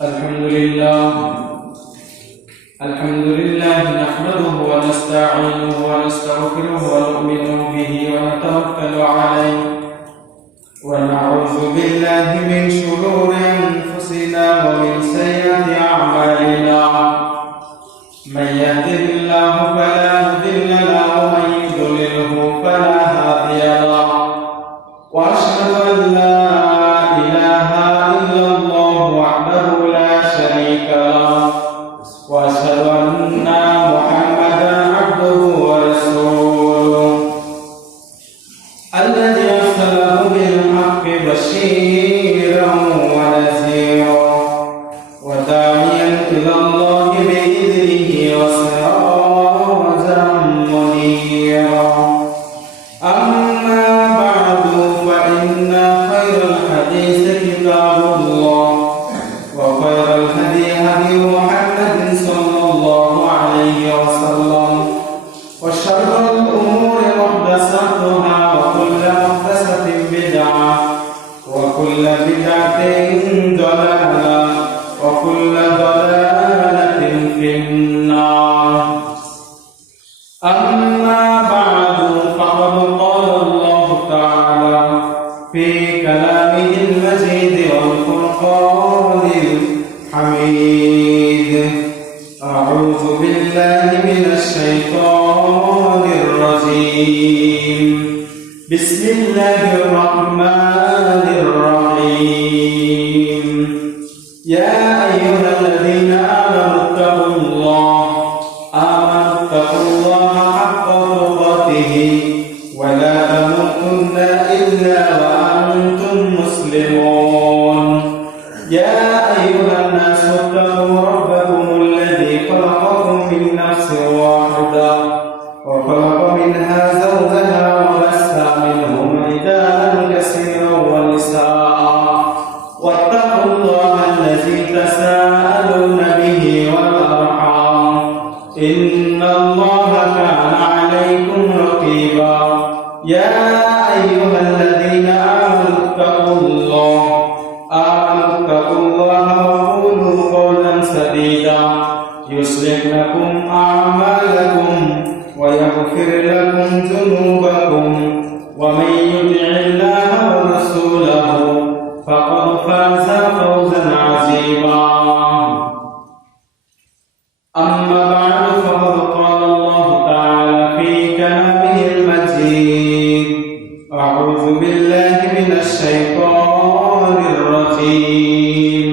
الحمد لله نحمده ونستعينه ونستغفره ونؤمن به ونتوكل عليه ونعوذ بالله من شرور أنفسنا ومن سيئات أعمالنا من يهده الله فلا مضل له ومن يضلله فلا هادي له وأشهد أن لا إله إلا الله وحده لا شريك له وأشهد أن محمدا عبده ورسوله الذي أرسله بالحق بشيرا ونذيرا وداعيا إلى الله بإذنه وسراجا منيرا أما بعد فإن خير الحديث كتاب الله وخير الهدي هدي محمد صلى الله عليه وسلم وشر الأمور محدثاتها وكل محدثة بدعة وكل بدعة ضلالة وكل ضلالة في النار. أما بعد فقد قال الله تعالى في كلامه المجيد والفرقان الحميد أعوذ بالله من الشيطان الرجيم بسم الله الرحمن الرحيم يا أيها الذين آمنوا اتقوا الله حق تقاته ولا تموتن إلا وأنتم مسلمون يا أيها الناس اتقوا ربكم الذي خلقكم من نفس واحدة وخلق منها زوجها وبث منهما رجالا كثيرا ونساء واتقوا الله الذي تساءلون به والأرحام إن الله كان عليكم رقيبا يا أيها الذين آمنوا اتقوا الله وقولوا قولا سديدا يصلح لكم أعمالكم ويغفر لكم ذنوبكم ومن يطع الله ورسوله فقد فاز فوزا عظيما. أما بعد فقد قال الله تعالى في كلامه المجيد أعوذ بالله من الشيطان الرجيم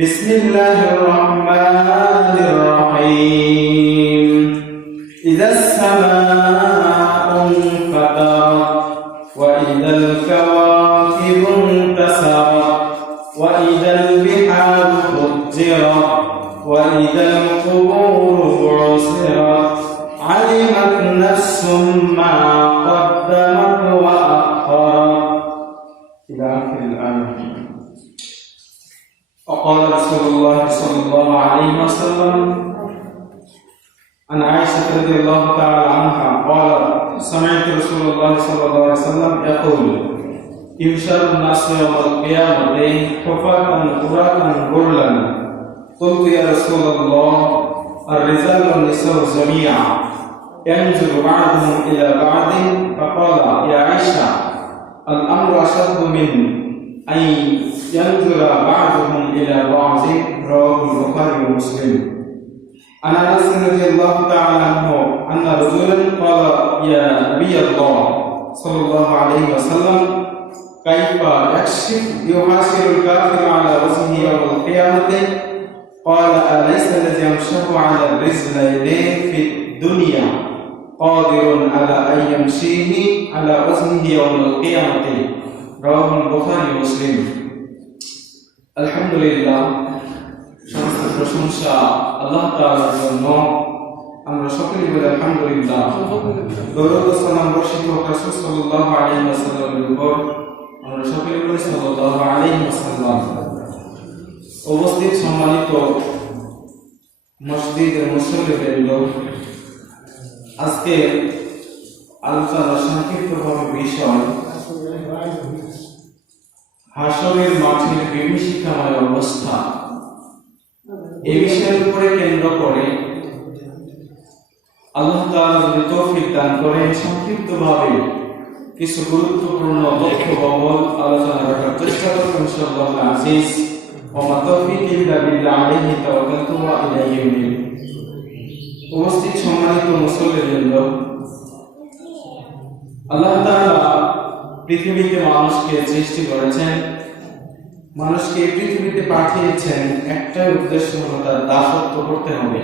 بسم الله الرحمن الرحيم إذا السماء انفطرت وإذا الكواكب انتثرت وإذا البحار فجرت وإذا القبور بعثرت علمت نفس ما قدمت وأخرت إلى آخر الآية. وقال رسول الله صلى الله عليه وسلم عن عائشة رضي الله تعالى عنها قالت سمعت رسول الله صلى الله عليه وسلم يقول يحشر الناس يوم القيامة حفاة عراة غرلا قلت يا رسول الله الرجال والنساء جميعا ينظر بعضهم إلى بعض فقال يا عائشة الأمر أشد من أن ينظر بعضهم إلى بعض رواه البخاري ومسلم. عن أنس رضي الله تعالى عنه أن رجلا قال يا نبي الله صلى الله عليه وسلم كيف يحاسب الكافر على وجهه يوم القيامة؟ قال أليس الذي يمشي على الرجلين في الدنيا قادر على أن يمشيه على وجهه يوم القيامة؟ رواه البخاري ومسلم. আলহামদুলিল্লাহ, সমস্ত প্রশংসা আল্লাহ তাআলার জন্য। আমরা সকলেই বলি আলহামদুলিল্লাহ। দরুদ ও সালাম বর্ষিত হোক রাসূল সাল্লাল্লাহু আলাইহি ওয়াসাল্লামের উপর। আমরা সকলেই বলি সাল্লাল্লাহু আলাইহি ওয়াসাল্লাম। উপস্থিত সম্মানিত মসজিদের মুসল্লিবৃন্দ, আজকে আলোচনার সংক্ষিপ্তভাবে বিষয় হাসরের মাঠের বিভীষিকাময় অবস্থা। এই বিষয়ের উপরে কেন্দ্র করে আল্লাহ তাআলা যদি তৌফিক দান করেন, সংক্ষিপ্তভাবে কিছু গুরুত্বপূর্ণ তথ্য বহল আলোচনা করার চেষ্টা করব ইনশাআল্লাহ আজিজ। ওয়া মা তাওফীকি ইল্লা বিল্লাহ আলাইহি তাওয়াক্কালতু ওয়া ইলাইহি উনীব। উপস্থিত সম্মানিত মুসল্লিবৃন্দ, আল্লাহ তাআলা পৃথিবীতে মানুষকে সৃষ্টি করেছেন, মানুষকে পৃথিবীতে পাঠিয়েছেন একটাই উদ্দেশ্য হলো তার দাসত্ব করতে হবে।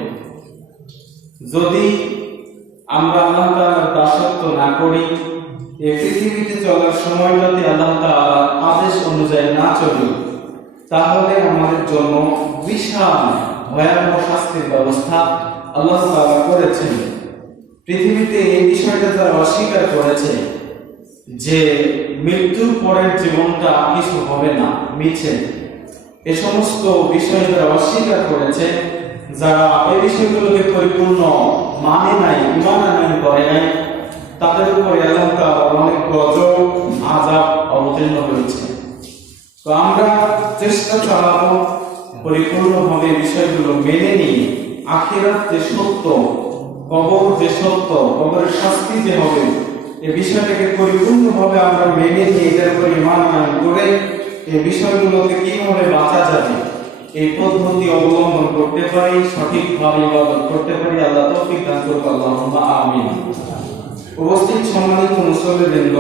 যদি আমরা আল্লাহ তাআলার দাসত্ব না করি, এই পৃথিবীতে চলার সময়টাতে আল্লাহ তাআলার আদেশ অনুযায়ী না চলি, তাহলে আমাদের জন্য বিশাল ভয়াবহ শাস্তির ব্যবস্থা আল্লাহ তাআলা করেছেন। পৃথিবীতে এই বিষয়টা যারা অস্বীকার করেছে যে মৃত্যুর পরের জীবনটা কিছু হবে না, মিছে, এ সমস্ত বিষয় যারা অস্বীকার করেছে, যারা এই বিষয়গুলোকে পরিপূর্ণ মানে নাই, ঈমান আনয়ন করে নাই, তাদের উপরে আল্লাহ তাআলা অনেক গজব আযাব অবতীর্ণ হয়েছে। তো আমরা চেষ্টা চালাবো পরিপূর্ণভাবে বিষয়গুলো মেনে নিয়ে আখিরাত যে সত্য, কবর যে সত্য, কবরের শাস্তি যে হবে, এই বিষয়টাকে পরিপূর্ণভাবে আমরা মেনে নিয়ে এটার উপর ঈমান আনয়ন করে এই বিষয়গুলোতে কিভাবে বাঁচা যাবে এই পদ্ধতি অবলম্বন করতে পারি, সঠিকভাবে ইবাদত করতে পারি, আল্লাহ তৌফিক দান করুন, আল্লাহুম্মা আমিন। উপস্থিত সম্মানিত মুসল্লিবৃন্দ,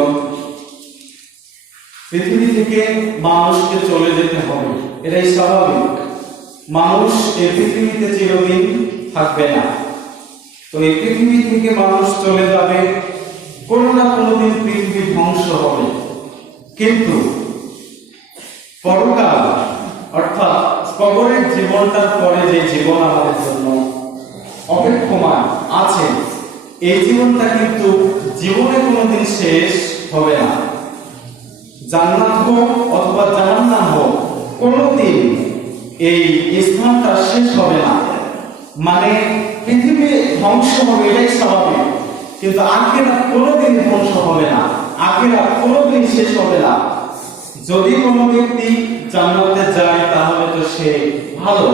পৃথিবী থেকে মানুষকে চলে যেতে হবে, এটাই স্বাভাবিক। মানুষ এই পৃথিবীতে চিরদিন থাকবে না। তো এই পৃথিবী থেকে মানুষ চলে যাবে, কোনো না কোনোদিন পৃথিবী ধ্বংস হবে। কিন্তু পরকাল অর্থাৎ কবরের জীবনটার পরে যে জীবন আমাদের জন্য অপেক্ষমান আছে, এই জীবনটা কিন্তু জীবনে কোনোদিন শেষ হবে না। জান্নাত হোক অথবা জাহান্নাম হোক, কোনোদিন এই স্থানটা শেষ হবে না। মানে পৃথিবী ধ্বংস হবে, এটাই স্বাভাবিক, কিন্তু আখিরাত কোনোদিন ধ্বংস হবে না, আখিরাত কোনোদিন শেষ হবে না। যদি কোনো ব্যক্তি জান্নাতে যায় তাহলে তো সে ভালো,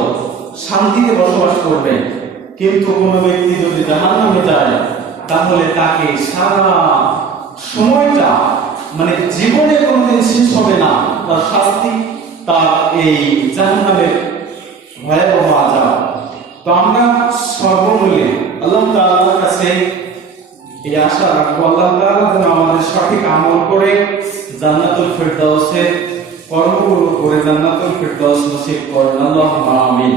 শান্তিতে বসবাস করবে। কিন্তু কোনো ব্যক্তি যদি জাহান্নামে যায় তাহলে তাকে সারা সময়টা, মানে জীবনে কোনোদিন শেষ হবে না তার শাস্তি, তার এই জাহান্নামের ভয়াবহ আযাব। তো আমরা সর্বমূল্যে আল্লাহ তাআলার কাছে এই আশা রাখবো, আল্লাহ তাআলা যেন আমাদের সঠিক আমল করে জান্নাতুল ফিরদাউসে কর্মগুলো করে জান্নাতুল ফিরদাউস নসিব করেন, আল্লাহুম্মা আমিন।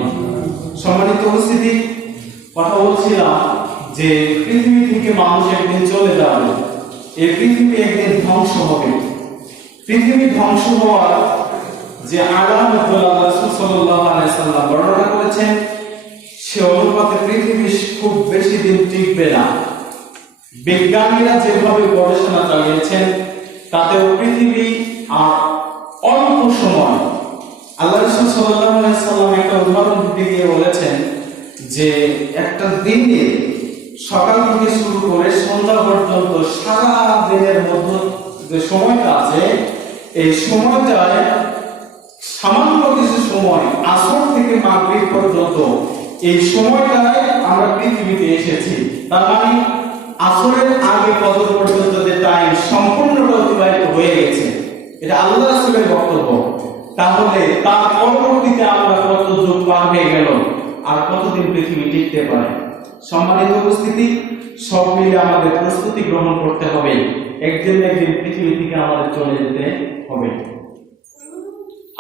সম্মানিত উপস্থিতি, কথা বলছিলাম যে পৃথিবী থেকে মানুষ একদিন চলে যাবে, এই পৃথিবী একদিন ধ্বংস হবে। পৃথিবী ধ্বংস হওয়ার যে আলামতগুলো আল্লাহ রাসূল সাল্লাল্লাহু আলাইহি ওয়াসাল্লাম বর্ণনা করেছেন, সে অনুপাতে পৃথিবী খুব বেশি দিন টিকবে না। বিজ্ঞানীরা যেভাবে গবেষণা চালিয়েছেন তাতেও পৃথিবী আর অল্প সময়, আল্লাহ রাসূল সাল্লাল্লাহু আলাইহি ওয়াসাল্লাম একটা উদাহরণ দিয়ে বলেছেন যে একটা দিনে সকাল থেকে শুরু করে সন্ধ্যা পর্যন্ত সারা দিনের মধ্যে যে সময়টা আছে, এই সময়টায় সামান্য কিছু সময়, আসর থেকে মাগরিব পর্যন্ত, এই সময়টায় আমরা পৃথিবীতে এসেছি। তার মানে আসরের আগে ফজর পর্যন্ত যে টাইম সম্পূর্ণটা অতিবাহিত হয়ে গেছে, এটা আল্লাহ রাসূলের বক্তব্য। তাহলে তার পরবর্তীতে আমরা কত যুগ পার হয়ে গেল, আর কতদিন পৃথিবী টিকতে পারে? সম্মানিত উপস্থিতি, সব মিলে আমাদের প্রস্তুতি গ্রহণ করতে হবে, একদিন না একদিন পৃথিবী থেকে আমাদের চলে যেতে হবে।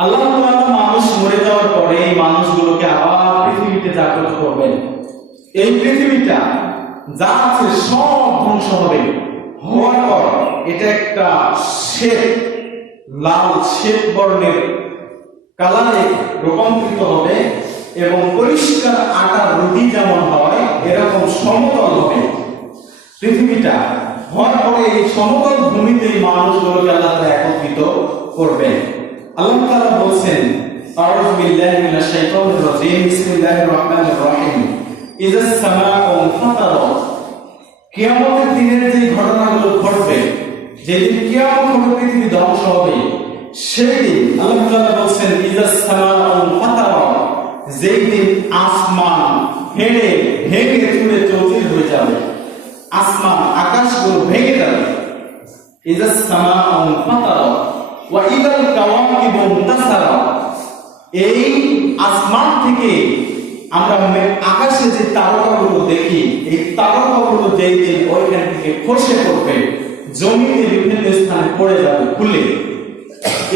আল্লাহ তাআলা মানুষ মরে যাওয়ার পরে এই মানুষগুলোকে আবার পৃথিবীতে জাগ্রত করবেন। এই পৃথিবীটা যা আছে সব ধ্বংস হবে, হওয়ার পর এটা একটা শ্বেত, লাল শ্বেত বর্ণের কালারে রূপান্তরিত হবে এবং পরিষ্কার আটার রুটি যেমন হয় এরকম সমতল হবে পৃথিবীটা। হওয়ার পরে এই সমতল ভূমিতে মানুষগুলোকে আল্লাহ তাআলা একত্রিত করবেন। আল্লাহ তাআলা বলছেন, আউযু বিল্লাহি মিনাশ শাইতানির রাজীম, বিসমিল্লাহির রাহমানির রহিম, ইযাস সামাউ ফাতারাত। কিয়ামতের দিনের যে ঘটনাগুলো ঘটবে, যেদিন কিয়ামত হবে, পৃথিবী ধ্বংস হবে, সেই দিন আল্লাহ তাআলা বলছেন, ইযাস সামাউ ফাতারাত, যেই দিন আসমান ভেঙে চুরে চৌচির হয়ে যাবে, আসমান আকাশগুলো ভেঙে যাবে। ইযাস সামাউ ফাতারাত ওয়া ইযাল কাওয়াকিবু ইনতাসারাত। এই আসমান থেকে আমরা আকাশে যে তারকাগুলো দেখি, এই তারকাগুলো যেই দিন ওইখান থেকে খসে পড়বে, জমিতে বিভিন্ন স্থানে পড়ে যাবে খুলে।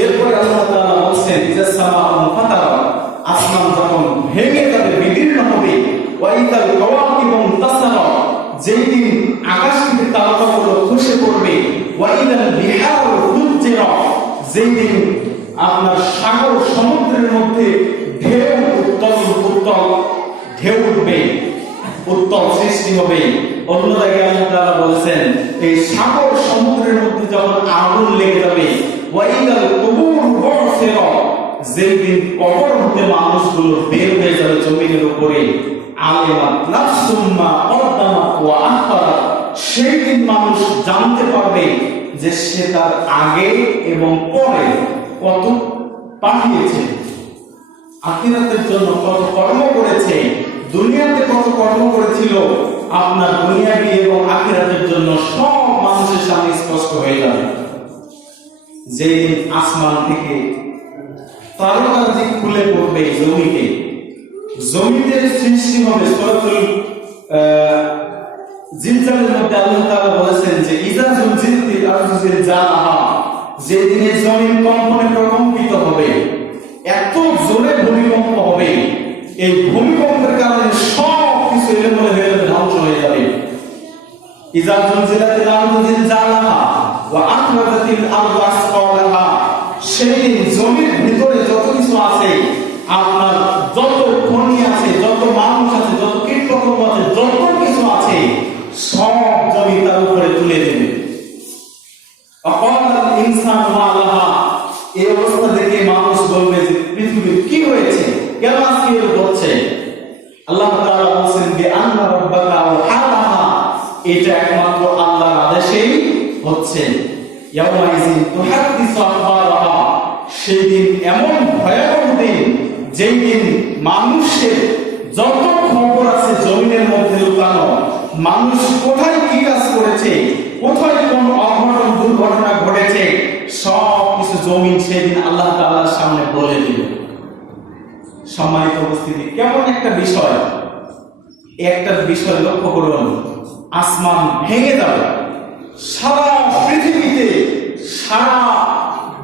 এরপরে আল্লাহ তাআলা বলেন ইযাস সামাউ ফাতারাত, আসমান যখন ভেঙে যাবে, বিদীর্ণ হবে, ওয়া ইযাল কাওয়াকিবু ইনতাসারাত, যেই দিন আকাশ থেকে তারকাগুলো খসে পড়বে, ওয়া ইযাল বিহারু ফুজ্জিরাত, যেই দিন আপনার সাগর সমুদ্রের মধ্যে ঢেউ উঠবে, উত্তল সৃষ্টি হবে। অন্য জায়গায় আল্লাহ তাআলা বলেছেন এই সাগর সমুদ্রের মধ্যে যখন আগুন লেগে যাবে, ওয়া ইযাল কুবুর বুসিরাত, যেই দিন কবর হতে মানুষগুলো বের হয়ে যাবে জমিনের উপরে, আলিমাত নাফসুম মা কদ্দামাত ওয়া আখারাত, সেই দিন মানুষ জানতে পারবে যে সে তার আগে এবং পরে কত পাঠিয়েছে, আখিরাতের জন্য কত কর্ম করেছে, দুনিয়াতে কত কর্ম করেছিল। আপনার দুনিয়াবি এবং আখিরাতের জন্য সব মানুষের সামনে স্পষ্ট হয়ে যাবে। যে আসমান থেকে তারকারাজি খুলে পড়বে জমিতে, জমিতে সৃষ্টি হবে। সূরাতুল জিলজালের মধ্যে আল্লাহ তাআলা বলেছেন যে ইযা যুলজিলাতিল আরযু জিলজালাহা, যে দিনে জমিন কম্পনে প্রকম্পিত হবে, এত জোরে ভূমিকম্প হবে, এই ভূমিকম্পের কারণে সব কিছু এলোমেলো হয়ে যাবে, ধ্বংস হয়ে যাবে। ইযা যুলজিলাতিল আরযু জিলজালাহা ওয়া আখরাজাতিল আরযু আসফালাহা, সেই দিন জমির ভিতরে যত কিছু আছে, আপনার যত খনি আছে, যত মানুষ আছে, যত কীটপতঙ্গ আছে, যত কিছু আছে, সব জমি তার উপরে তুলে দেবে। আকালাল ইনসানু মা লাহা, এই অবস্থা দেখে মানুষ বলবে যে পৃথিবীর কি হয়েছে, কেন আজকে এরকম হচ্ছে? আল্লাহ তাআলা বলেন যে আন্না রাব্বাকা ওয়াহালাহা, এটা একমাত্র আল্লাহর আদেশেই হচ্ছে। ইয়াউমাইযিন তুহাদ্দিসু আখবারাহা, সেই দিন এমন ভয়াবহ দিন, যেই দিন মানুষের যত খবর আছে জমিনের মধ্যে লুকানো, মানুষ কোথায় কি কাজ করেছে, কোথায় কোন অঘটন দুর্ঘটনা ঘটেছে, সব কিছু জমিন সেদিন আল্লাহ তাআলার সামনে বলে দিল। সম্মানিত উপস্থিতি, কেমন একটা বিষয়! একটা বিষয় লক্ষ্য করুন, আসমান ভেঙে যাবে, সারা পৃথিবীতে, সারা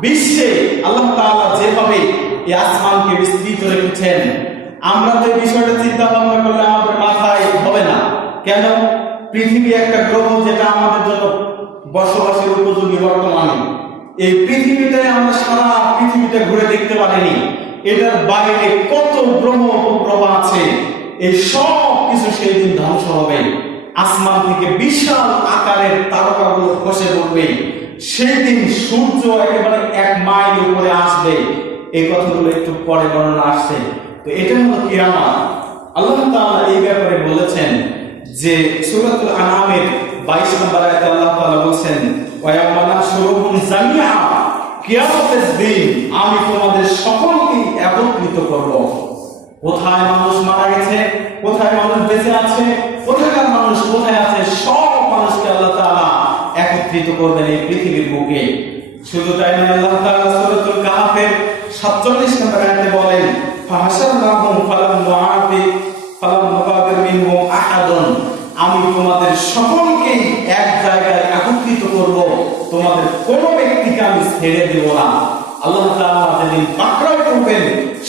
বিশ্বে আল্লাহ তাআলা যেভাবে এই আসমানকে বিস্তৃত রেখেছেন, আমরা তো এই বিষয়টা চিন্তা ভাবনা করলে আমাদের মাথায় হবে না। কেন? পৃথিবী একটা গ্রহ যেটা আমাদের জন্য বসবাসের উপযোগী বর্তমানে। এই পৃথিবীটাই আমরা সারা পৃথিবীটা ঘুরে দেখতে পারিনি, এটার বাইরে কত গ্রহ উপগ্রহ আছে, এই সব কিছু সেই দিন ধ্বংস হবে। আসমান থেকে বিশাল আকারের তারকাগুলো খসে পড়বে, সেই দিন সূর্য একেবারে 1 মাইল উপরে আসবে। এই কথাগুলো একটু পরে বর্ণনা আসছে। তো এটা হলো কিয়ামত। আল্লাহ তাআলা এই ব্যাপারে বলেছেন যে সূরাতুল আনআমের 22 নম্বর আয়াতে আল্লাহ তাআলা বলেন ওয়া ইয়াওমা নাহশুরুহুম জামিআ, কিয়ামতের দিন আমি তোমাদের সকলকে একত্রিত করব। কোথায় মানুষ মারা গেছে, কোথায় মানুষ বেঁচে আছে, কোথাকার মানুষ কোথায় আছে, সব মানুষকে আল্লাহ তাআলা একত্রিত করবেন এই পৃথিবীর বুকে। শুধু তাই নয়, আল্লাহ তাআলা সূরাতুল কাহফের 47 নম্বর আয়াতে বলেন ফাহাশারনাহুম ফালাম নুগাদির মিনহুম আহাদুন, আমি তোমাদের সকলকে এক জায়গায় একত্রিত করব, তোমাদের কোনো ব্যক্তিকে আমি ছেড়ে দেব না। আল্লাহ তাআলা যেদিন পাকড়াও করবেন,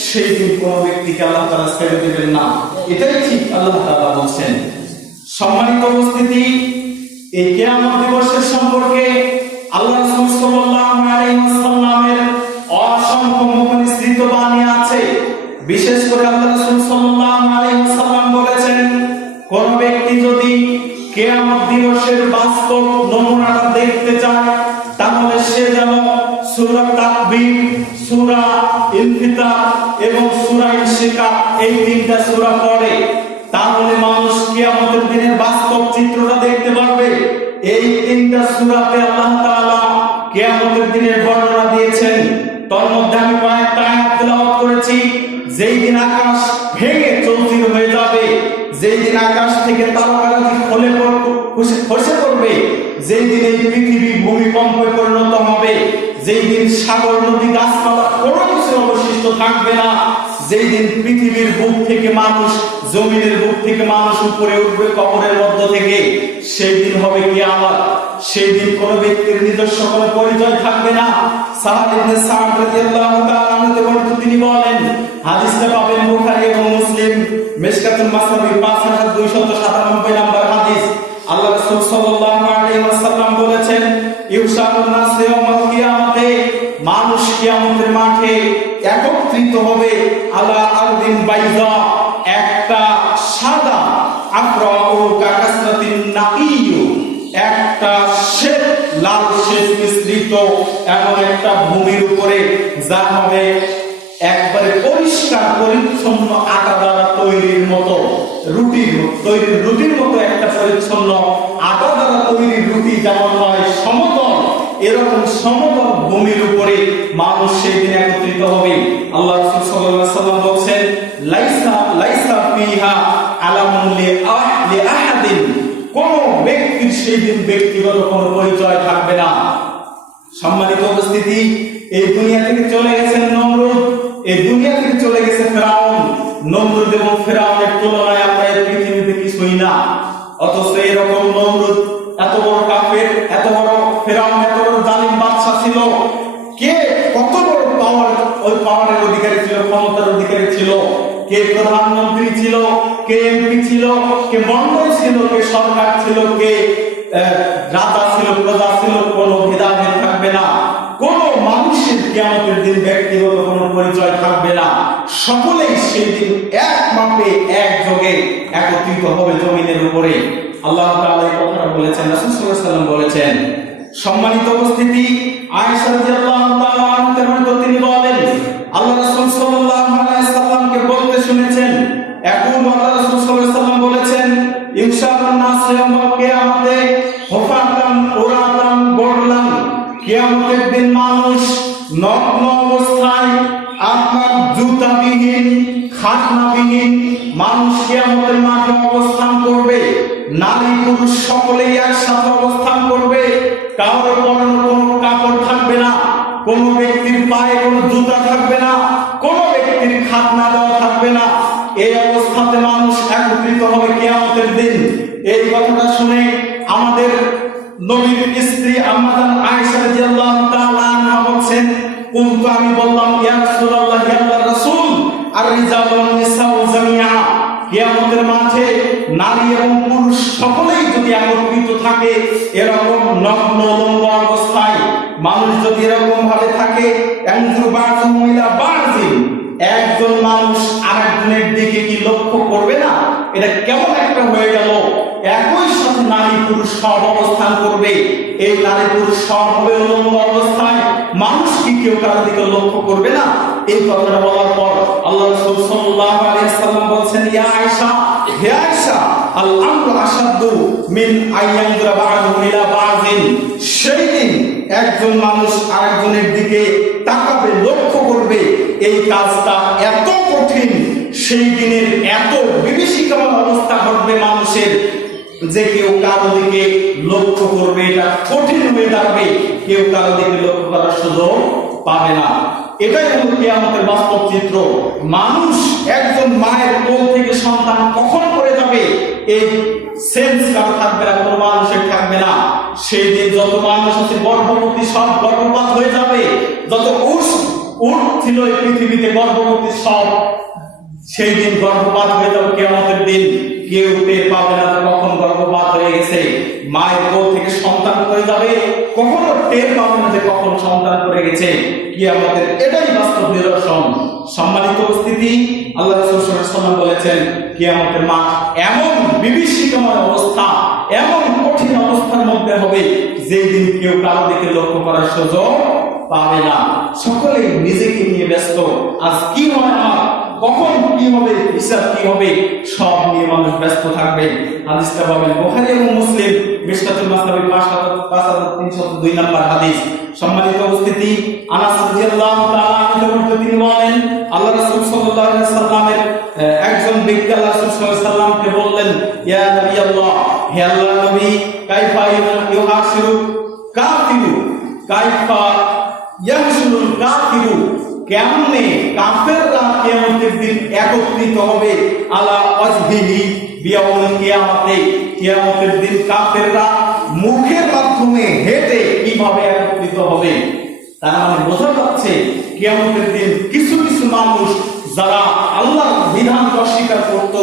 সেই দিন কোনো ব্যক্তিকে আল্লাহ তাআলা ছেড়ে দেবেন না, এটাই ঠিক আল্লাহ তাআলা বলছেন। সম্মানিত উপস্থিতি, এই কিয়ামত দিবসের সম্পর্কে আল্লাহ রাসূল সাল্লাল্লাহু আলাইহি ওয়াসাল্লামের অসংখ্য মুখনিসৃত বাণী আছে। বিশেষ করে আল্লাহ রাসূল সাল্লাল্লাহু আলাইহি ওয়াসাল্লাম বলেছেন, কোন ব্যক্তি যদি কিয়ামত দিবসের বাস্তব নমুনাটা দেখতে চায়, তাহলে সে যেন সূরা তাকবীর, সূরা ইনফিতার এবং সূরা ইনশিকাক, এই 3টা সূরা পড়ে। তাহলে মানুষ কিয়ামতের দিনের বাস্তব চিত্রটা দেখতে পারবে। এই 3টা সূরাতে আল্লাহ তাআলা কিয়ামতের দিনের বর্ণনা দিয়েছেন। তার মধ্যে আমি কয়েকটা আয়াত তেলাওয়াত করেছি, যেই দিন আকাশ ভেঙে চৌচির হয়ে যাবে, যেই দিন আকাশ থেকে তারকারাজি খসে পড়বে, যেই দিন এই পৃথিবী ভূমিকম্পে পরিণত হবে, যেই দিন সাগর নদী গাছপালা কোনো কিছু অবশিষ্ট থাকবে না, যেই দিন পৃথিবীর বুক থেকে মানুষ, জমিনের বুক থেকে মানুষ উপরে উঠবে কবরের মধ্য থেকে, সেই দিন হবে কিয়ামত। সেই দিন কোন ব্যক্তির নিজস্ব কোনো পরিচয় থাকবে না। সাহাব ইবনে সাদ রাদিয়াল্লাহু তাআলা আনহু বর্ণিত, তিনি বলেন, হাদিসটা পাবেন বুখারী এবং মুসলিম, মিশকাতুল মাসাবি 5297 নম্বর হাদিস। আল্লাহ রাসূল সাল্লাল্লাহু আলাইহি ওয়াসাল্লাম বলেছেন, ইউশারুন নাস ইয়াউমাল কিয়ামতে, মানুষ কিয়ামতের মাঠে একত্রিত হবে, আলা আরদিন বাইদা, একটা সাদা, আফরাউ কাকাসরাতিন নাকিয়ু, একটা শ্বেত লাল শ্বেত মিশ্রিত এমন একটা ভূমির উপরে, যা হবে একবারে পরিষ্কার পরিচ্ছন্ন আটা দ্বারা তৈরির মতো, রুটির মতো একটা পরিচ্ছন্ন আটা দ্বারা তৈরি রুটি যেমন হয় সমতল, এরকম সমতল ভূমির উপরে মানুষ সেই দিন একত্রিত হবে। আল্লাহ রাসূল সাল্লাল্লাহু আলাইহি ওয়াসাল্লাম বলেন, লাইসা ফিহা আলামুন লি আহাদিন, কোন ব্যক্তির সেই দিন ব্যক্তিগত কোনো পরিচয় থাকবে না। সম্মানিত উপস্থিতি, এই দুনিয়া থেকে চলে গেছেন নমরুদ, এই দুনিয়া থেকে চলে গেছে ফেরাউন। নমরুদ এবং ফেরাউনের তুলনায় আমরা এই পৃথিবীতে কিছুই না, অথচ এরকম নমরুদ এত বড় কাফের, এত বড় ফেরাউন, এত বড় জালিম বাদশা ছিল, কে কত বড় পাওয়ার, ওই পাওয়ারের অধিকারী ছিল, ক্ষমতার অধিকারী ছিল, কে প্রধানমন্ত্রী ছিল, কে এমপি ছিল, কে মন্ত্রী ছিল, কে সরকার ছিল, কে রাজা ছিল, প্রজা ছিল, কোনো ভেদাভেদ থাকবে না। কোন মানুষের কিয়ামতের দিন ব্যক্তিগত কোনো পরিচয় থাকবে না, সকলেই সেই দিন এক মাপে একযোগে একত্রিত হবে জমিনের উপরে। আল্লাহ তাআলা এই কথাটা বলেছেন, রাসূল সাল্লাল্লাহু আলাইহি ওয়াসাল্লাম বলেছেন। সম্মানিত উপস্থিতি, আয়েশা রাদিয়াল্লাহু তাআলা আনহা তিনি বলেন, আল্লাহ রাসূল সাল্লাল্লাহু আলাইহি ওয়াসাল্লামকে বলতে শুনেছেন, এখন আল্লাহ রাসূল সাল্লাল্লাহু আলাইহি ওয়াসাল্লাম বলেছেন, ইউশারুন নাস ইয়াউমাল কিয়ামতে হুফাতান উরাতান গুরলান, কিয়ামতের দিন মানুষ নগ্ন অবস্থায়, আপনার জুতাবিহীন, খাটনাবিহীন মানুষ কিয়ামতের মাঠে অবস্থান করবে। নারী পুরুষ সকলেই একসাথে অবস্থান করবে, কারোর পরনে কোনো কাপড় থাকবে না, কোন ব্যক্তির পায়ে কোনো জুতা থাকবে না, কোন ব্যক্তির খাটনা দেওয়া থাকবে না। এই অবস্থাতে মানুষ একত্রিত হবে কিয়ামতের দিন। এই কথাটা শুনে আমাদের নবীর স্ত্রী আম্মাজান আয়েশা রাদিয়াল্লাহু তাআলা আনহা বলেন, কুনতু, আমি বললাম, ইয়া রাসূলুল্লাহ, ইয়া আল্লাহর রাসূল, আর রিজালু ওয়ান নিসাউ জামিআ, কিয়ামতের মাঠে নারী এবং পুরুষ সকলেই যদি একত্রিত থাকে, এরকম নগ্ন উলঙ্গ অবস্থায় মানুষ যদি এরকম ভাবে থাকে, আনজুর বাযু ইলা বাযিন, একজন মানুষ আরেকজনের দিকে কি লক্ষ্য করবে না? এটা কেমন একটা হয়ে গেল, একই সাথে নারী পুরুষ সব অবস্থান করবে, এই নারী পুরুষ সব হবে উলঙ্গ অবস্থায়, মানুষ কি কেউ কারোর দিকে লক্ষ্য করবে না? এই কথাটা বলার পর আল্লাহ রাসূল সাল্লাল্লাহু আলাইহি ওয়াসাল্লাম বলেন, ইয়া আয়েশা, হে আয়েশা, আল আমরু আশাদ্দু মিন আইয়ানজুরা বাযু ইলা বাযিন, সেই দিন একজন মানুষ আরেকজনের দিকে তাকাবে, লক্ষ্য করবে, এই কাজটা এত কঠিন, সেই দিনের এত বিভীষিকাময় অবস্থা ঘটবে মানুষের, যে কেউ কারো দিকে লক্ষ্য করবে এটা কঠিন হয়ে যাবে, কেউ কারো দিকে লক্ষ্য করার সুযোগ পাবে না। এটাই হলো কিয়ামতের বাস্তব চিত্র। মানুষ, একজন মায়ের কোল থেকে সন্তান কখন করে যাবে এই সেন্স কারো থাকবে না, কোনো মানুষের থাকবে না। সেই দিন যত মানুষ আছে গর্ভবতী সব গর্ভপাত হয়ে যাবে, যত উট ছিল এই পৃথিবীতে গর্ভবতী সব সেই দিন গর্ভপাত হয়ে যাবে কিয়ামতের দিন। কেউ টের পাবে না কখন গর্ভপাত হয়ে গেছে। মায়ের কোল থেকে সন্তান করে যাবে, কখনো টের পাবে না যে কখন সন্তান করে গেছে। কিয়ামতের এটাই বাস্তব নিদর্শন। সম্মানিত উপস্থিতি, আল্লাহ রাসূল সাল্লাল্লাহু আলাইহি ওয়াসাল্লাম বলেছেন, কিয়ামতের মাঠ এমন বিভীষিকাময় অবস্থা, এমন কঠিন অবস্থার মধ্যে হবে, যেই দিন কেউ কারো দিকে লক্ষ্য করার সুযোগ পাবে না। সকলেই নিজেকে নিয়ে ব্যস্ত, আজ কি হয় আমার, কখন কি হবে, হিসাব কি হবে, সব নিয়ে মানুষ ব্যস্ত থাকবে। হাদিসটা পাবেন বুখারী এবং মুসলিম, মিশকাতুল মাসাবি 5302 নম্বর হাদিস। সম্মানিত উপস্থিতি, আনাস রাদিয়াল্লাহু তাআলা আনহু তিনি বলেন, আল্লাহ রাসূল সাল্লাল্লাহু আলাইহি ওয়াসাল্লামের একজন ব্যক্তি আল্লাহ রাসূল সাল্লাল্লাহু আলাইহি ওয়াসাল্লামকে বললেন, ইয়া নবী আল্লাহ, হে আল্লাহর নবী, কাইফা ইউহাসিরু কাফিরু, কাইফা ইয়াহসুরুল কাফিরু, কেমনে কাফেররা কিয়ামতের দিন একত্রিত হবে, আলা ওয়াজহিহি বিয়াউল কিয়ামতে, কিয়ামতের দিন কাফেররা মুখের মাধ্যমে হেঁটে কিভাবে একত্রিত হবে। তার মানে বোঝা যাচ্ছে কিয়ামতের দিন কিছু কিছু মানুষ যারা আল্লাহর বিধানকে অস্বীকার করত,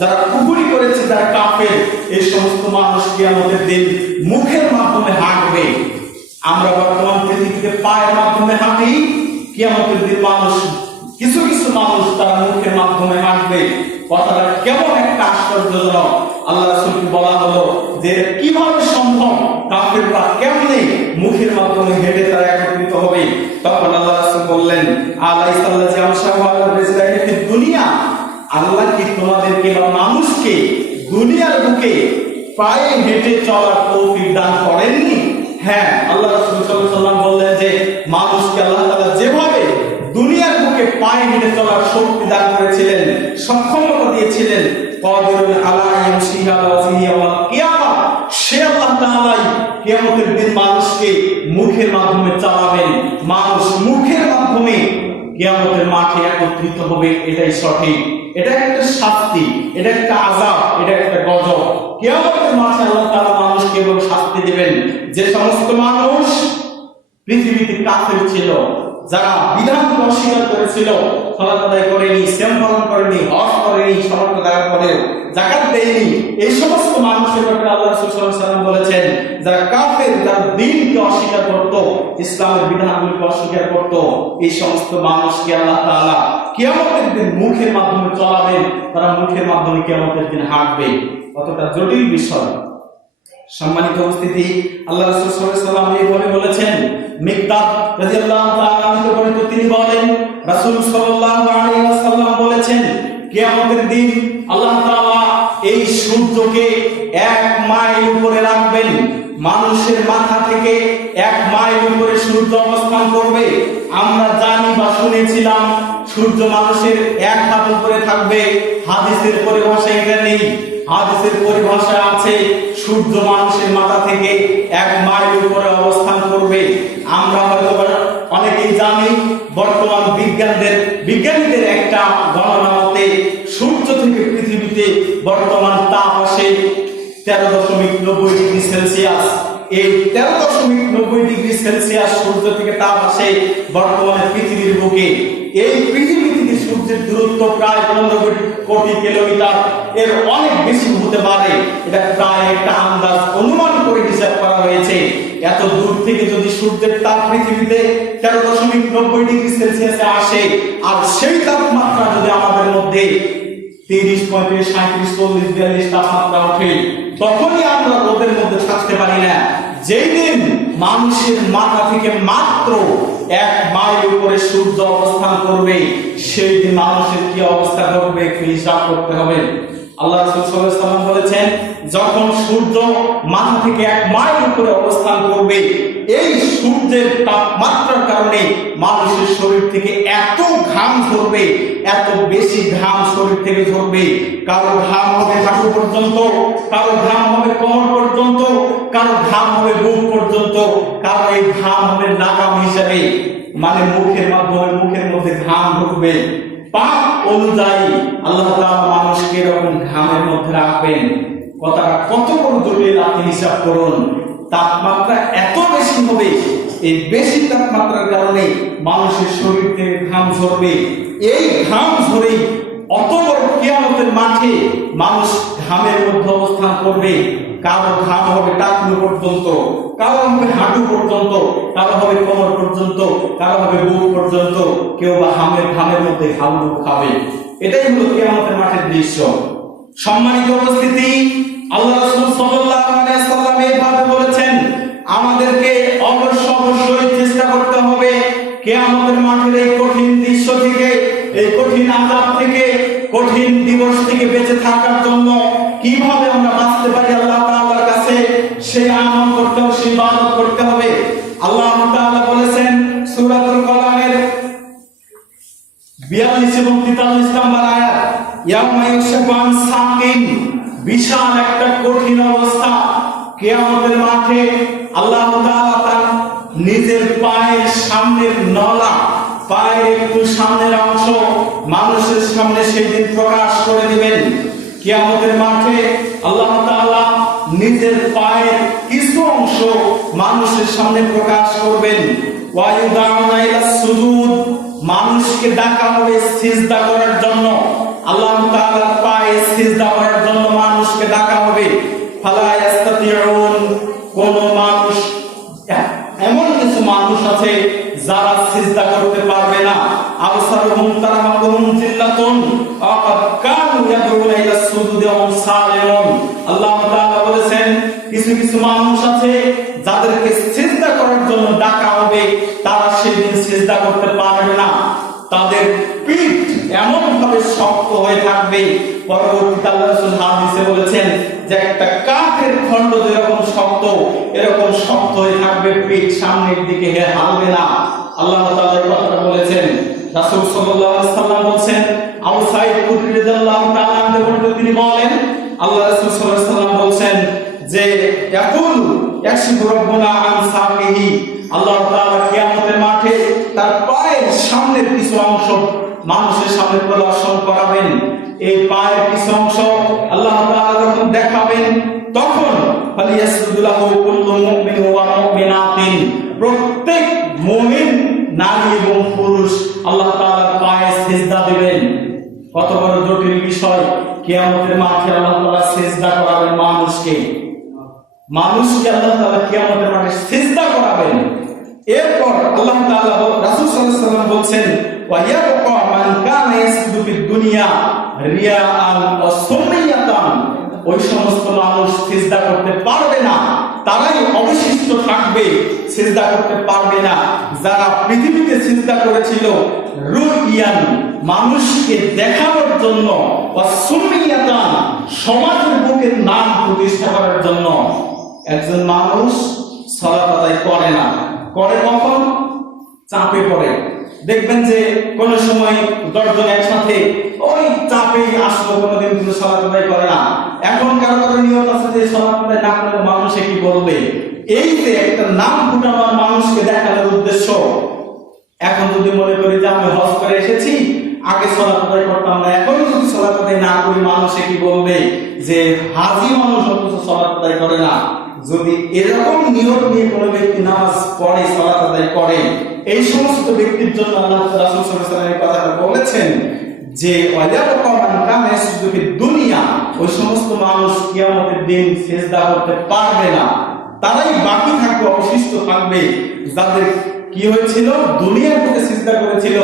যারা কুফরি করেছে, যারা কাফের, এই সমস্ত মানুষ কিয়ামতের দিন মুখের মাধ্যমে হাঁটবে। আমরা বর্তমান পৃথিবীতে পায়ের মাধ্যমে হাঁটি, কিয়ামতের দিন মানুষ কিছু কিছু মানুষ তারা মুখের মাধ্যমে হাঁটবে। কথাটা কেমন একটা আশ্চর্যজনক। আল্লাহ রাসূলকে বলা হলো যে কিভাবে সম্ভব, কাফেররা কেমনে মুখের মাধ্যমে হেঁটে তারা একত্রিত হবে। তখন আল্লাহ রাসূল বললেন, আলাইসাল্লাযী আমশাহু আলা রিজলাইহি ফিদ দুনিয়া, আল্লাহ কি তোমাদেরকে বা মানুষকে দুনিয়ার বুকে পায়ে হেঁটে চলার তৌফিক দান করেননি? হ্যাঁ, আল্লাহ রাসূল সাল্লাল্লাহু আলাইহি ওয়াসাল্লাম বললেন যে মানুষকে আল্লাহ তাআলা যেভাবে দুনিয়ার বুকে পায়ে হেঁটে চলার শক্তি দান করেছিলেন, সক্ষমতা দিয়েছিলেন, কাদিরুন আলা ইয়ামশি আলা ওয়াজহিহি ইয়াওমাল কিয়ামা, সে আল্লাহ তাআলাই কিয়ামতের দিন মানুষকে মুখের মাধ্যমে চালাবেন। মানুষ মুখের মাধ্যমে কিয়ামতের মাঠে একত্রিত হবে, এটাই সঠিক। এটা একটা শাস্তি, এটা একটা আযাব, এটা একটা গজব। কিয়ামতের মাঠে আল্লাহ তাআলা মানুষকে এবং শাস্তি দিবেন যে সমস্ত মানুষ পৃথিবীতে কাফের ছিল, যারা বিধানকে অস্বীকার করেছিল, সালাত আদায় করেনি, সিয়াম পালন করেনি, হজ করেনি, সালাত আদায় করে যাকাত দেয়নি, এই সমস্ত মানুষের ব্যাপারে আল্লাহ রাসূল সাল্লাল্লাহু আলাইহি ওয়াসাল্লাম বলেছেন, যারা কাফের, যারা দ্বীনকে অস্বীকার করত, ইসলামের বিধানগুলোকে অস্বীকার করত, এই সমস্ত মানুষকে আল্লাহ তাআলা কিয়ামতের দিন মুখের মাধ্যমে চলাবেন, তারা মুখের মাধ্যমে কিয়ামতের দিন হাঁটবে। কতটা জটিল বিষয়। সম্মানিত উপস্থিতি, আল্লাহ রাসূল সাল্লাল্লাহু আলাইহি ওয়াসাল্লাম এইভাবে বলেছেন। মিকদাদ রাদিয়াল্লাহু তাআলা আনহু বলেন, তিনি বলেন, রাসূল সাল্লাল্লাহু আলাইহি ওয়াসাল্লাম বলেছেন, কিয়ামতের দিন আল্লাহ তাআলা এই সূর্যকে 1 মাইল উপরে রাখবেন। মানুষের মাথা থেকে 1 মাইল উপরে সূর্য অবস্থান করবে। আমরা জানি বা শুনেছিলাম সূর্য মানুষের 1 হাত উপরে থাকবে। হাদিসের পরিভাষায় এটা নেই। হাদিসের পরিভাষায় আছে সূর্য মানুষের মাথা থেকে 1 মাইল উপরে অবস্থান করবে। আমরা হয়তো অনেকেই জানি, বর্তমান বিজ্ঞানীদের একটা গণনা মতে সূর্য থেকে পৃথিবীতে বর্তমান তাপ আসে 13.90 ডিগ্রি সেলসিয়াস। এই 13.90 ডিগ্রি সেলসিয়াস সূর্য থেকে তাপ আসে বর্তমানে পৃথিবীর বুকে। এই পৃথিবী থেকে সূর্যের দূরত্ব প্রায় 15 কোটি কিলোমিটার, এর অনেক বেশি হতে পারে। এটা প্রায় একটা আন্দাজ, অনুমান করে হিসাব করা হয়েছে। এত দূর থেকে যদি সূর্যের তাপ পৃথিবীতে 13.90 ডিগ্রি সেলসিয়াসে আসে, আর সেই তাপমাত্রা যদি আমাদের মধ্যে 30, 35, 37, 40, 42 তাপমাত্রা ওঠে, তখনই আমরা রোদের মধ্যে থাকতে পারি না। যেই দিন মানুষের মাথা থেকে মাত্র 1 মাইল উপরে সূর্য অবস্থান করবে, সেই দিন মানুষের কি অবস্থা হবে একটু হিসাব করতে হবে। আল্লাহ রাসূল সাল্লাল্লাহু আলাইহি ওয়াসাল্লাম বলেছেন, যখন সূর্য মাথা থেকে 1 মাইল উপরে অবস্থান করবে, এই সূর্যের তাপমাত্রার কারণে মানুষের শরীর থেকে এত ঘাম ঝরবে, এত বেশি ঘাম শরীর থেকে ঝরবে। কারো ঘাম হবে হাঁটু পর্যন্ত, কারো ঘাম হবে কোমর পর্যন্ত, কারো ঘাম হবে বুক পর্যন্ত, কারো এই ঘাম হবে লাগাম হিসাবে, মানে মুখের মধ্যে ঘাম ঢুকবে। পাক অনুযায়ী আল্লাহ তাআলা মানুষকে এরকম ঘামের মধ্যে রাখবেন। কথাটা কত বড় জটিল, আপনি হিসাব করুন। তাপমাত্রা এত বেশি হবে, এই বেশি তাপমাত্রার কারণে মানুষের শরীর থেকে ঘাম ঝরবে। এই ঘাম ঝরেই অত বড় কিয়ামতের মাঠে মানুষ ঘামের মধ্যে অবস্থান করবে। কারো ঘাম হবে টাকনু পর্যন্ত, কারো হবে হাঁটু পর্যন্ত, কারো হবে কোমর পর্যন্ত, কারো হবে বুক পর্যন্ত, কেউ বা ঘামের মধ্যে হাবুডুবু খাবে। এটাই হলো কিয়ামতের মাঠের দৃশ্য। সম্মানিত উপস্থিতি, আল্লাহ রাসূল সাল্লাল্লাহু আলাইহি ওয়াসাল্লাম এইভাবে বলেছেন, আমাদেরকে অবশ্যই চেষ্টা করতে হবে কিয়ামতের মাঠের এই কঠিন দৃশ্য থেকে এই কঠিন আযাব থেকে, কঠিন দিবস থেকে বেঁচে থাকার জন্য কিভাবে আমরা বাঁচতে পারি আল্লাহ তাআলার কাছে, সেই আমল করতে হবে, সেই ইবাদত করতে হবে। আল্লাহ তাআলা বলেছেন সূরাতুল কলামের 42 এবং 43 নম্বর আয়াত, ইয়াউমা ইয়াশফু আন সাকিন, বিশাল একটা কঠিন অবস্থা কিয়ামতের মাঠে আল্লাহ তাআলা তার নিজের পায়ের সামনের নলা, পায়ের একটু সামনের অংশ মানুষের সামনে সেদিন প্রকাশ করে দিবেন। কিয়ামতের মাঠে আল্লাহ তাআলা নিজের পায়ের কিছু অংশ মানুষের সামনে প্রকাশ করবেন। ওয়া ইউদাউনা ইলা সুজুদ, মানুষকে ডাকা হবে সিজদা করার জন্য। আল্লাহ তাআলার পায়ে সিজদা করার জন্য মানুষকে ডাকা হবে। ফালা ইস্তাতিউন, কোন মানুষ, এমন কিছু মানুষ আছে যারা সিজদা করতে পারবে না। আবসারুহুম তারহাকুহুম জিল্লাতুন আকাদ কানু ইয়াদউনা ইলা সুজুদি ওয়া হুম সালিমুন। আল্লাহ তাআলা বলেছেন কিছু কিছু মানুষ আছে যাদেরকে সিজদা করার জন্য ডাকা হবে, তারা সেদিন সিজদা করতে পারবে না। তাদের পিঠ এমন ভাবে শক্ত হয়ে থাকবে, পরবর্তীতে আল্লাহ রাসূল হাদিসে বলেছেন যে একটা কাঠের খণ্ড যেরকম শক্ত, এরকম শক্ত হয়ে থাকবে পিঠ, সামনের দিকে হালবে না। আল্লাহ তাআলা এই কথাটা বলেছেন। রাসূল সাল্লাল্লাহু আলাইহি ওয়াসাল্লাম বলেন, আবু সাঈদ খুদরী রাদিয়াল্লাহু তাআলা আনহু বলতে তিনি বলেন, আল্লাহ রাসূল সাল্লাল্লাহু আলাইহি ওয়াসাল্লাম বলেন যে ইয়াকুলু ইয়াশফু রাব্বুনা আন সাকিহি, আল্লাহ তাআলা কিয়ামতের মাঠে তার পায়ের সামনের কিছু অংশ মানুষের সামনে প্রদর্শন করাবেন। এই পায়ের কিছু অংশ আল্লাহ তাআলা যখন দেখাবেন, তখন ফালিয়াসজুদু লাহু কুল্লু মুমিন ওয়া মুমিনাতিন, প্রত্যেক মুমিন নারী এবং পুরুষ আল্লাহ তাআলার পায়ে সিজদা দিবেন। কত বড় জটিল বিষয়! কিয়ামতের মাঠে আল্লাহ তাআলা সিজদা করাবেন মানুষকে, মানুষকে আল্লাহ তাআলা কিয়ামতের মাঠে সিজদা করাবেন। এরপর আল্লাহ তাআলা রাসূল সাল্লাল্লাহু আলাইহি ওয়াসাল্লাম বলেন, ওয়া ইয়াবকা মান কানা ইয়াসজুদু ফিদ দুনিয়া রিয়াআন ওয়া সুমিয়াতান, ওই সমস্ত মানুষ সিজদা করতে পারবে না, তারাই অবশিষ্ট থাকবে, সিজদা করতে পারবে না যারা পৃথিবীতে সিজদা করেছিল রুইয়ান, মানুষকে দেখানোর জন্য, ওয়া সুমিয়াতান, সমাজের বুকে নাম প্রতিষ্ঠা করার জন্য। একজন মানুষ সালাত আদায় করে না, করে কখন? চাপে পড়ে। দেখবেন যে কোন সময় 10 জন একসাথে ওই চাপে আসলো, কোনোদিন কিন্তু সালাত আদায় করে না। এখন কারো কারো নিয়ত আছে যে সালাত আদায় না করলে মানুষে কি বলবে, এই যে একটা নাম ফুটানোর, মানুষকে দেখানোর উদ্দেশ্য। এখন যদি মনে করি যে আমি হজ করে এসেছি, আগে সালাত আদায় করতাম না, এখন যদি সালাত আদায় না করি মানুষে কি বলবে যে হাজি মানুষ অথচ সালাত আদায় করে না। যদি এরকম নিয়ত নিয়ে কোনো ব্যক্তি নামাজ পড়ে, সালাত আদায় করে, এই সমস্ত ব্যক্তির জন্য আল্লাহ রাসূল সাল্লাল্লাহু আলাইহি ওয়াসাল্লাম এই কথাটা বলেছেন যে ওয়ায়াবকা মান কানা ইয়াসজুদু ফিদ দুনিয়া, ওই সমস্ত মানুষ কিয়ামতের দিন সিজদা করতে পারবে না, তারাই বাকি থাকবে, অবশিষ্ট থাকবে যাদের কি হয়েছিল, দুনিয়ার বুকে সিজদা করেছিল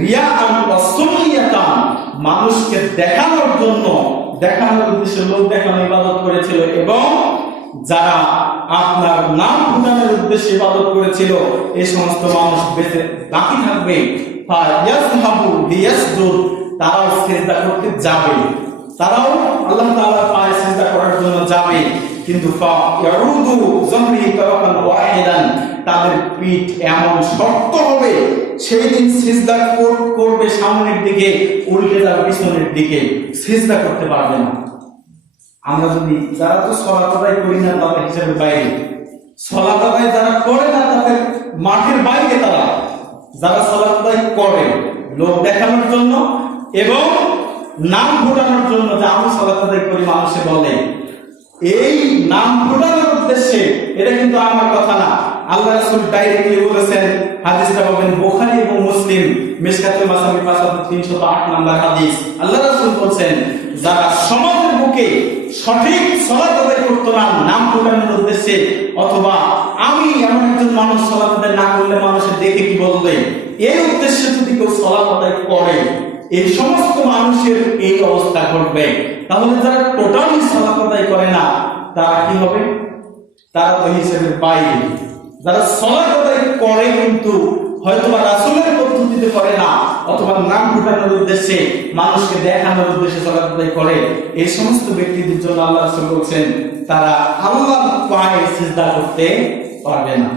রিয়াআন ওয়া সুমিয়াতান, মানুষকে দেখানোর জন্য, দেখানোর উদ্দেশ্যে, লোক দেখানোর ইবাদত করেছিল, এবং যারা আপনার নাম ফুটানোর উদ্দেশ্যে ইবাদত করেছিল, এই সমস্ত মানুষ বেঁচে বাকি থাকবে। ফায়াজহাবু লিয়াসজুদ, তারাও সিজদা করতে যাবে, তারাও আল্লাহ তাআলার পায়ে সিজদা করার জন্য যাবে, কিন্তু ফায়াউদু জামরি তাওয়াকান ওয়াহিদান, তাদের পিঠ এমন শক্ত হবে সেই দিন সিজদা করবে সামনের দিকে, উল্টে যাবে পিছনের দিকে, সিজদা করতে পারবে না। আমরা যদি, যারা তো সালাত আদায় করি না তাদের হিসাবে বাইরে, সালাত আদায় যারা করে না তাদের মাঠের বাইরে, তারা যারা সালাত আদায় করে লোক দেখানোর জন্য এবং নাম ফোটানোর জন্য যে আমি সালাত আদায় করি মানুষে বলে, এই নাম ফোটানোর উদ্দেশ্যে, এটা কিন্তু আমার কথা না, আল্লাহ রাসূল ডাইরেক্টলি বলেছেন। হাদিসটা পাবেন বুখারী এবং মুসলিম, মিশকাতুল মাসাবিহ 308 নম্বর হাদিস। আল্লাহ রাসূল বলেন, যারা সমাজের বুকে সঠিক সালাত আদায় করতো না নাম ফোটানোর উদ্দেশ্যে, অথবা আমি এমন একজন মানুষ সালাত আদায় না করলে মানুষের দেখে কি বলবে, এই উদ্দেশ্যে যদি কেউ সালাত আদায় করে, এই সমস্ত মানুষের এই অবস্থা ঘটবে। তাহলে যারা টোটালি সালাত আদায় করে না তারা কি হবে? তারা ওই হিসেবে বাইরে। যারা সালাত আদায় করে কিন্তু হয়তোবা রাসূলের পদ্ধতিতে করে না, অথবা নাম ফুটানোর উদ্দেশ্যে, মানুষকে দেখানোর উদ্দেশ্যে সালাত আদায় করে, এই সমস্ত ব্যক্তিদের জন্য আল্লাহ রাসূল বলেছেন তারা আল্লাহর পায়ে সিজদা করতে পারবে না।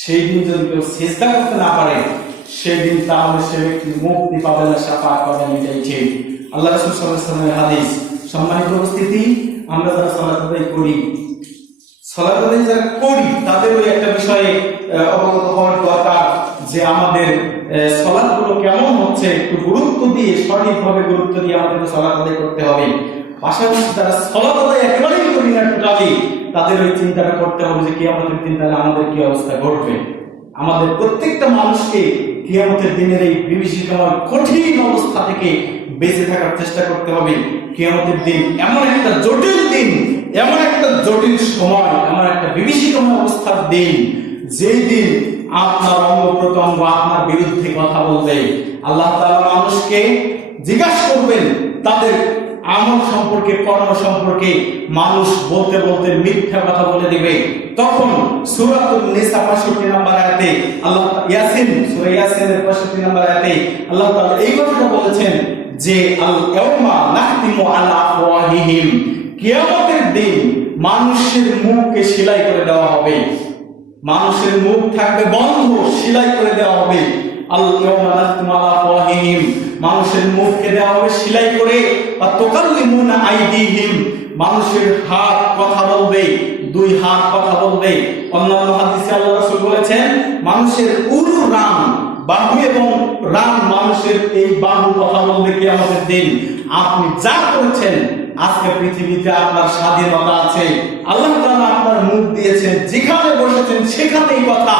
সেই দিন যদি কেউ সিজদা করতে না পারে, সেদিন তাহলে সে ব্যক্তি মুক্তি পাবে না, শাফাআত পাবে না, এটাই ঠিক। আল্লাহ রাসূল সাল্লাল্লাহু আলাইহি ওয়াসাল্লামের হাদিস। সম্মানিত উপস্থিতি, আমরা যারা সালাত আদায় করি, সালাত আদায় যারা করি তাদের ওই একটা বিষয়ে অবগত হওয়ার দরকার যে আমাদের সালাতগুলো কেমন হচ্ছে, একটু গুরুত্ব দিয়ে, সঠিকভাবে গুরুত্ব দিয়ে আমাদের সালাত আদায় করতে হবে। পাশাপাশি যারা সালাত আদায় একেবারেই করি না টোটালি, তাদের ওই চিন্তাটা করতে হবে যে কিয়ামতের দিন তাহলে আমাদের কি অবস্থা ঘটবে। আমাদের প্রত্যেকটা মানুষকে কিয়ামতের দিনের এই বিভীষিকাময় কঠিন অবস্থা থেকে বেঁচে থাকার চেষ্টা করতে হবে। কিয়ামতের দিন এমন একটা জটিল দিন, এমন একটা জটিল সময়, এমন একটা বিভীষিকাময় অবস্থার দিন, যেই দিন আপনার অঙ্গ প্রত্যঙ্গ আপনার বিরুদ্ধে কথা বলবে। আল্লাহ তাআলা মানুষকে জিজ্ঞাসা করবেন তাদের আমল সম্পর্কে, কর্ম সম্পর্কে। মানুষ বলতে বলতে মিথ্যা কথা বলে দিবে। তখন সূরাতুন নিসা 65 নম্বর আয়াতে আল্লাহ, ইয়াসিন, সূরা ইয়াসিনের 65 নম্বর আয়াতে আল্লাহ তাআলা এই কথাটা বলেছেন যে আল ইয়াউমা নাখতিমু আলা আফওয়াহিহিম, কিয়ামতের দিন মানুষের মুখকে সেলাই করে দেওয়া হবে। মানুষের মুখ থাকবে বন্ধ, সেলাই করে দেওয়া হবে। আল ইয়াউমা নাখতিমু আলা আফওয়াহিহিম, মানুষের মুখকে দেওয়া হবে সেলাই করে। বা তুকাল্লিমুনা আইদিহিম, মানুষের হাত কথা বলবে, দুই হাত কথা বলবে। অন্যান্য হাদিসে আল্লাহ রাসূল বলেছেন মানুষের উরু রান, বাহু এবং রান, মানুষের এই বাহু কথা বলবে কিয়ামতের দিন। আপনি যা করেছেন, আজকে পৃথিবীতে আপনার স্বাধীনতা আছে, আল্লাহ তাআলা আপনার মুখ দিয়েছেন, যেখানে বসেছেন সেখানেই কথা,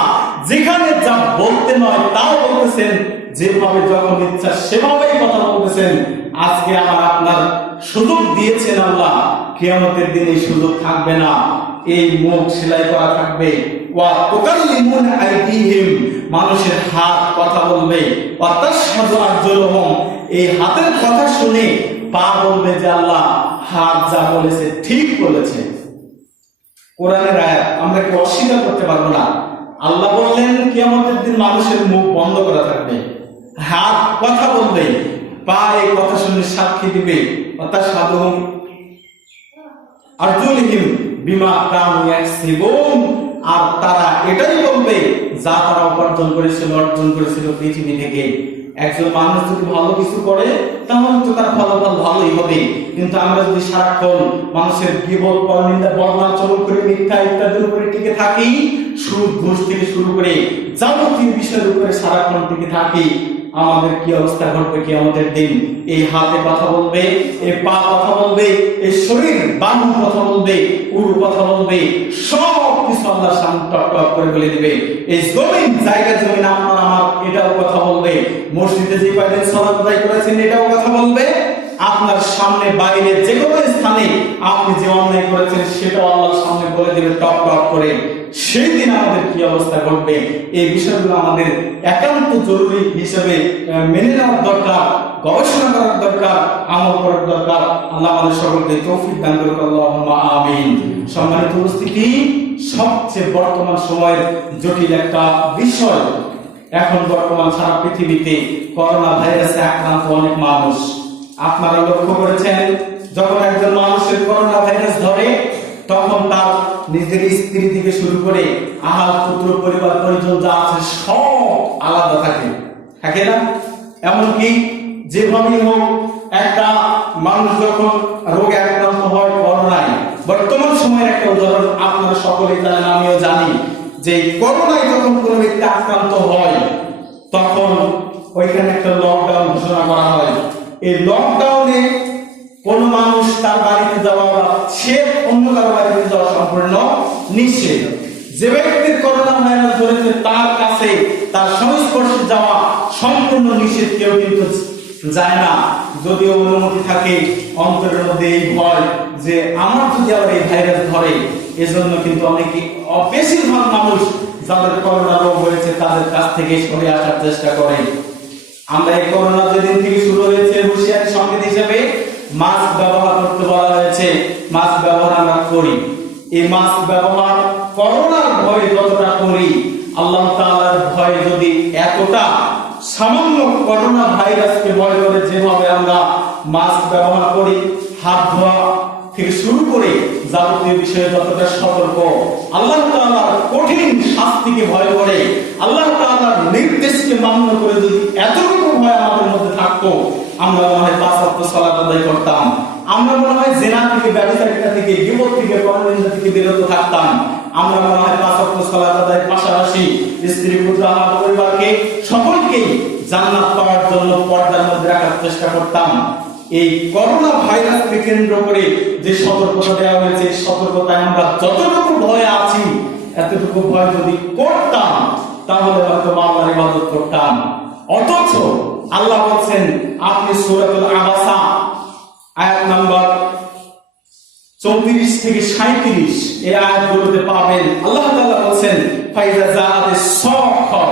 যেখানে যা বলতে নয় তাও বলতেছেন, যেভাবে যখন ইচ্ছা সেভাবেই কথা বলতেছেন। আজকে আমার আপনার সুযোগ দিয়েছেন আল্লাহ, কিয়ামতের দিন এই সুযোগ থাকবে না, এই মুখ সেলাই করা থাকবে। ওয়া তুকাল্লিমুনা আইদিহিম, মানুষের হাত কথা বলবে। ওয়া তাশহাদু আরজুলুহুম, এই হাতের কথা শুনে পা বলবে যে আল্লাহ হাত যা বলেছে ঠিক বলেছে। কোরআনের আয়াত, আমরা কি অস্বীকার করতে পারবো না? আল্লাহ বললেন কিয়ামতের দিন মানুষের মুখ বন্ধ করা থাকবে, হাত কথা বলবে, পা এই কথা শুনে সাক্ষী দিবে। তাশহাদুহুম আরজুলুহুম বিমা কানু ইয়াকসিবুন, আর তারা এটাই বলবে যা তারা উপার্জন করেছিল, অর্জন করেছিল পৃথিবী থেকে। একজন মানুষ যদি ভালো কিছু করে তাহলে তো তার ফলাফল ভালোই হবে, কিন্তু আমরা যদি সারাক্ষণ মানুষের গীবত, পরনিন্দা, বদনাম করে, মিথ্যা ইত্যাদির উপরে টিকে থাকি, সুদ ঘুষ থেকে শুরু করে যাবতীয় বিষয়ের উপরে সারাক্ষণ টিকে থাকি, আমাদের কি অবস্থা ঘটবে কিয়ামতের দিন? এই হাতে কথা বলবে, এই পা কথা বলবে, এই শরীর বাহু কথা বলবে, উরু কথা বলবে, সব কিছু আল্লাহর সামনে টক টক করে বলে দিবে। এই জমিন, জায়গা জমিন আপনার আমার, এটাও কথা বলবে। মসজিদে যে কয়দিন সালাত আদায় করেছেন এটাও কথা বলবে। আপনার সামনে বাইরে যে কোনো স্থানে আপনি যে অন্যায় করেছেন সেটাও আল্লাহর সামনে বলে দিবে টক টক করে। সেই দিন আমাদের কি অবস্থা ঘটবে, এই বিষয়গুলো আমাদের একান্ত জরুরি হিসেবে মেনে নেওয়ার দরকার, গবেষণা করার দরকার, আমল করার দরকার। আল্লাহ আমাদের সকলকে তৌফিক দান করুন, আল্লাহুম্মা আমিন। সম্মানিত উপস্থিতি, সবচেয়ে বর্তমান সময়ের জটিল একটা বিষয়, এখন বর্তমান সারা পৃথিবীতে করোনা ভাইরাসে আক্রান্ত অনেক মানুষ। আপনারা লক্ষ্য করেছেন, যখন একজন মানুষের করোনা ভাইরাস ধরে তখন তার নিজের স্ত্রী থেকে শুরু করে আহাল পুত্র, পরিবার পরিজন যা আছে সব আলাদা থাকে, থাকে না? এমনকি যেভাবেই হোক একটা মানুষ যখন রোগে আক্রান্ত হয় করোনায়, বর্তমান সময়ের একটা উদাহরণ আপনারা সকলেই জানেন, আমিও জানি, যে করোনায় যখন কোনো ব্যক্তি আক্রান্ত হয় তখন ওইখানে একটা লকডাউন ঘোষণা করা হয়। এই লকডাউনে কোন মানুষ তার বাড়িতে যাওয়া বা সে অন্য কারো বাড়িতে যাওয়া সম্পূর্ণ নিষেধ। যে ব্যক্তির করোনা ভাইরাস ধরেছে তার কাছে তার সংস্পর্শে যাওয়া সম্পূর্ণ নিষেধ, কেউ কিন্তু যায় না। যদিও অনুমতি থাকে অন্তরের মধ্যে এই ভয় যে আমার যদি আবার এই ভাইরাস ধরে, এজন্য কিন্তু অনেকে, বেশিরভাগ মানুষ যাদের করোনা রোগ হয়েছে তাদের কাছ থেকে সরে আসার চেষ্টা করে। আমরা এই করোনা যেদিন থেকে শুরু হয়েছে, হুঁশিয়ারি সংকেত হিসেবে মাস্ক ব্যবহার করতে বলা হয়েছে। মাস্ক ব্যবহার আমরা করি। এই মাস্ক ব্যবহার করোনার ভয়ে যতটা করি, আল্লাহ তাআলার ভয়ে যদি করোনা ভাইরাসকে ভয় করে যেভাবে আমরা মাস্ক ব্যবহার করি, হাত ধোয়া থেকে শুরু করে যাবতীয় বিষয়ে যতটা সতর্ক, আল্লাহ তাআলার কঠিন শাস্তিকে ভয় করে, আল্লাহ তাআলার নির্দেশকে মান্য করে যদি এতটুকু ভয় আমাদের মধ্যে থাকতো, আমরা মনে হয় 5 ওয়াক্ত সালাত আদায় করতাম। আমরা মনে হয় জিনা থেকে, ব্যভিচারিতা থেকে, গীবত থেকে, পরনিন্দা থেকে বিরত থাকতাম। আমরা মনে হয় 5 ওয়াক্ত সালাত আদায়ের পাশাপাশি স্ত্রী, পুত্র, আমার পরিবারকে সকলকেই জান্নাত পাওয়ার জন্য পর্দার মধ্যে রাখার চেষ্টা করতাম। এই করোনা ভাইরাসকে কেন্দ্র করে যে সতর্কতা দেওয়া হয়েছে, এই সতর্কতায় আমরা যতটুকু ভয় আছি, এতটুকু ভয় যদি করতাম তাহলে হয়তো আল্লাহর ইবাদত করতাম। অথচ আল্লাহ বলছেন, আপনি সূরাতুল আবাসা আয়াত নাম্বার 34 থেকে 37 এই আয়াতগুলোতে পাবেন। আল্লাহ তাআলা বলছেন, ফাইজা জাআতিস সাখা,